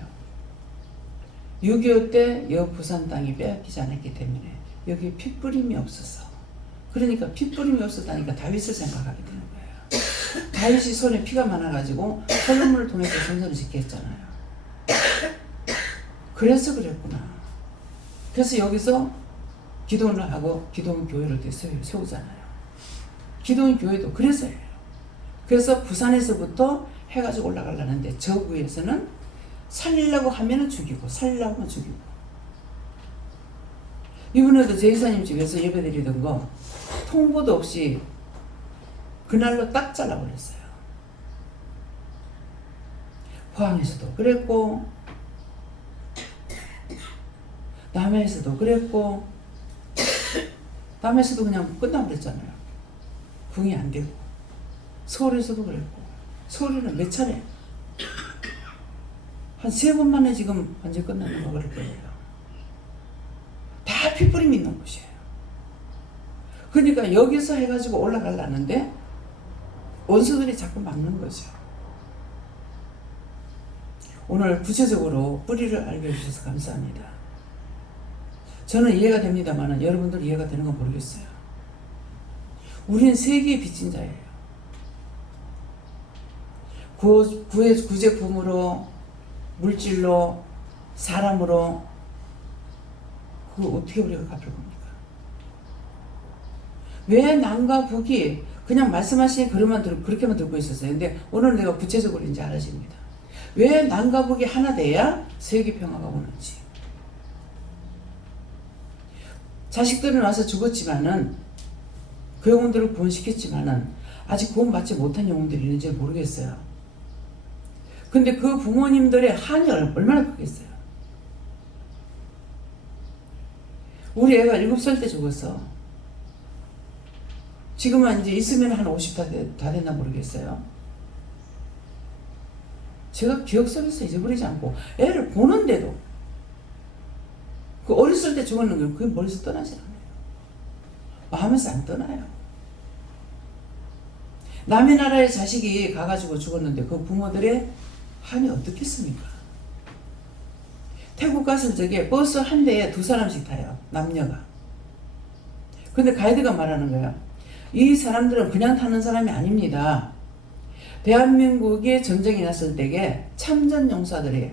6.25 때 부산 땅이 빼앗기지 않았기 때문에 여기 핏뿌림이 없어서. 그러니까 핏뿌림이 없었다니까 다윗을 생각하게 되는 거예요. 다윗이 손에 피가 많아가지고 솔로몬을 통해서 성전을 짓게 했잖아요. 그래서 그랬구나. 그래서 여기서 기도원을 하고 기도원 교회를 세우잖아요. 기도원 교회도 그래서예요. 그래서 부산에서부터 해가지고 올라가려는데 저 위에서는 살리려고 하면은 죽이고 살리려고 하면 죽이고. 이번에도 제이사님 집에서 예배드리던 거 통보도 없이 그날로 딱 잘라버렸어요. 포항에서도 그랬고 남해에서도 그랬고 남해에서도 그냥 끝나버렸잖아요. 부응이 안 되고 서울에서도 그랬고 서울에는 몇 차례 한 3번 만에 지금 완전히 끝나는 거 그럴 거예요. 다 핏뿌림이 있는 곳이에요. 그러니까 여기서 해가지고 올라가려는데 원수들이 자꾸 막는 거죠. 오늘 구체적으로 뿌리를 알게 해주셔서 감사합니다. 저는 이해가 됩니다만 여러분들 이해가 되는 건 모르겠어요. 우리는 세계의 빚진 자예요. 구제품으로 물질로 사람으로 그거 어떻게 우리가 갚을 겁니까? 왜 남과 북이 그냥 말씀하신 그렇게만 듣고 있었어요. 근데 오늘 내가 구체적으로 이제 알아집니다. 왜 남과 북이 하나 돼야 세계 평화가 오는지. 자식들은 와서 죽었지만은 그 영혼들을 구원시켰지만은 아직 구원받지 못한 영혼들이 있는지 모르겠어요. 근데 그 부모님들의 한이 얼마나 크겠어요. 우리 애가 7살 때 죽었어. 지금은 이제 있으면 한 50 다 됐나 모르겠어요. 제가 기억 속에서 잊어버리지 않고 애를 보는데도 그 어렸을 때 죽었는 게 그게 머리에서 떠나지 않아요. 마음에서 안 떠나요. 남의 나라의 자식이 가가지고 죽었는데 그 부모들의 한이 어떻겠습니까? 태국 갔을 적에 버스 한 대에 2사람씩 타요. 남녀가. 근데 가이드가 말하는 거예요. 이 사람들은 그냥 타는 사람이 아닙니다. 대한민국에 전쟁이 났을 때에 참전용사들이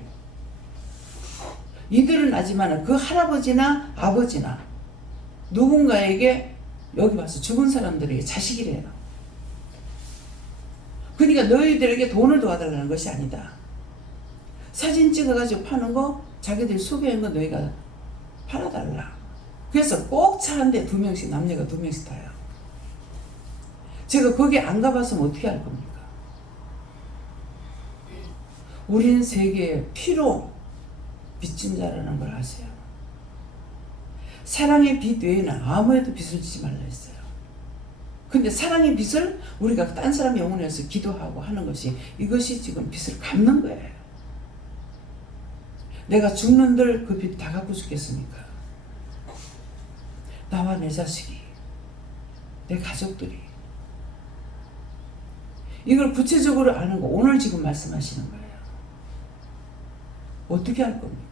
이들은 아지만 그 할아버지나 아버지나 누군가에게 여기 와서 죽은 사람들이 자식이래요. 그러니까 너희들에게 돈을 도와달라는 것이 아니다. 사진 찍어가지고 파는 거 자기들이 수배한 거 너희가 팔아달라. 그래서 꼭 차 한 대 2명씩 남녀가 2명씩 타요. 제가 거기 안 가봤으면 어떻게 할 겁니까? 우리는 세계의 피로 빚진 자라는 걸 아세요? 사랑의 빚 외에는 아무에도 빚을 지지 말라 했어요. 근데 사랑의 빚을 우리가 딴 사람 영혼에서 기도하고 하는 것이 이것이 지금 빚을 갚는 거예요. 내가 죽는들 그 빚 다 갖고 죽겠습니까? 나와 내 자식이, 내 가족들이 이걸 구체적으로 아는 거 오늘 지금 말씀하시는 거예요. 어떻게 할 겁니까?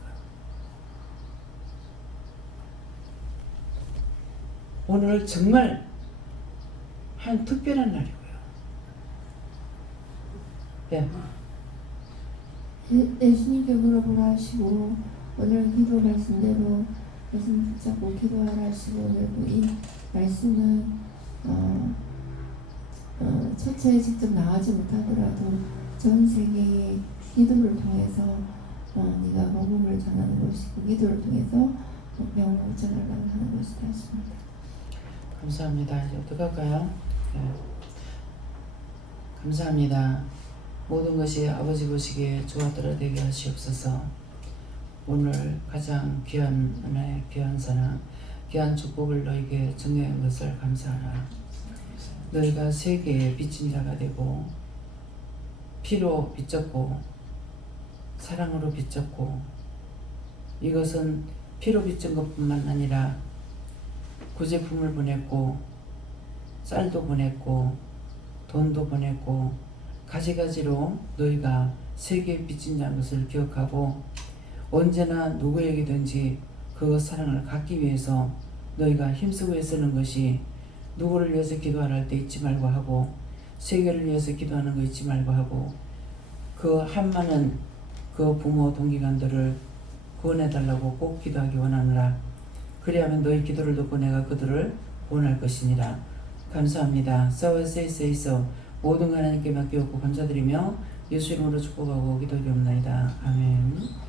오늘 정말 한 특별한 날이고요. 네. 예수님께 물어보라 하시고 오늘 기도 말씀대로 말씀 붙잡고 기도하라 하시고 오늘 이 말씀은 처처에 직접 나가지 못하더라도 전 세계의 기도를 통해서 네가 복음을 전하는 것이고 기도를 통해서 병을 고쳐달라고 하는 것이다 하십니다. 감사합니다. 이제 어떡할까요? 네. 감사합니다. 모든 것이 아버지 보시기에 좋았더라 되게 하시옵소서. 오늘 가장 귀한 은혜, 귀한 사랑, 귀한 축복을 너에게 증여한 것을 감사하라. 너희가 세계의 빚진 자가 되고 피로 빚졌고 사랑으로 빚졌고 이것은 피로 빚진 것뿐만 아니라 구제품을 보냈고 쌀도 보냈고 돈도 보냈고 가지가지로 너희가 세계에 빚진 자인 것을 기억하고 언제나 누구에게든지 그 사랑을 갖기 위해서 너희가 힘쓰고 애쓰는 것이 누구를 위해서 기도하라 할 때 잊지 말고 하고 세계를 위해서 기도하는 거 잊지 말고 하고 그 한많은 그 부모 동기간들을 구원해달라고 꼭 기도하기 원하노라. 그리하면 너희 기도를 듣고 내가 그들을 구원할 것이니라. 감사합니다. 싸워세이세이서 모든 것 하나님께 맡기옵고 감사드리며 예수 이름으로 축복하고 기도드리옵나이다. 아멘.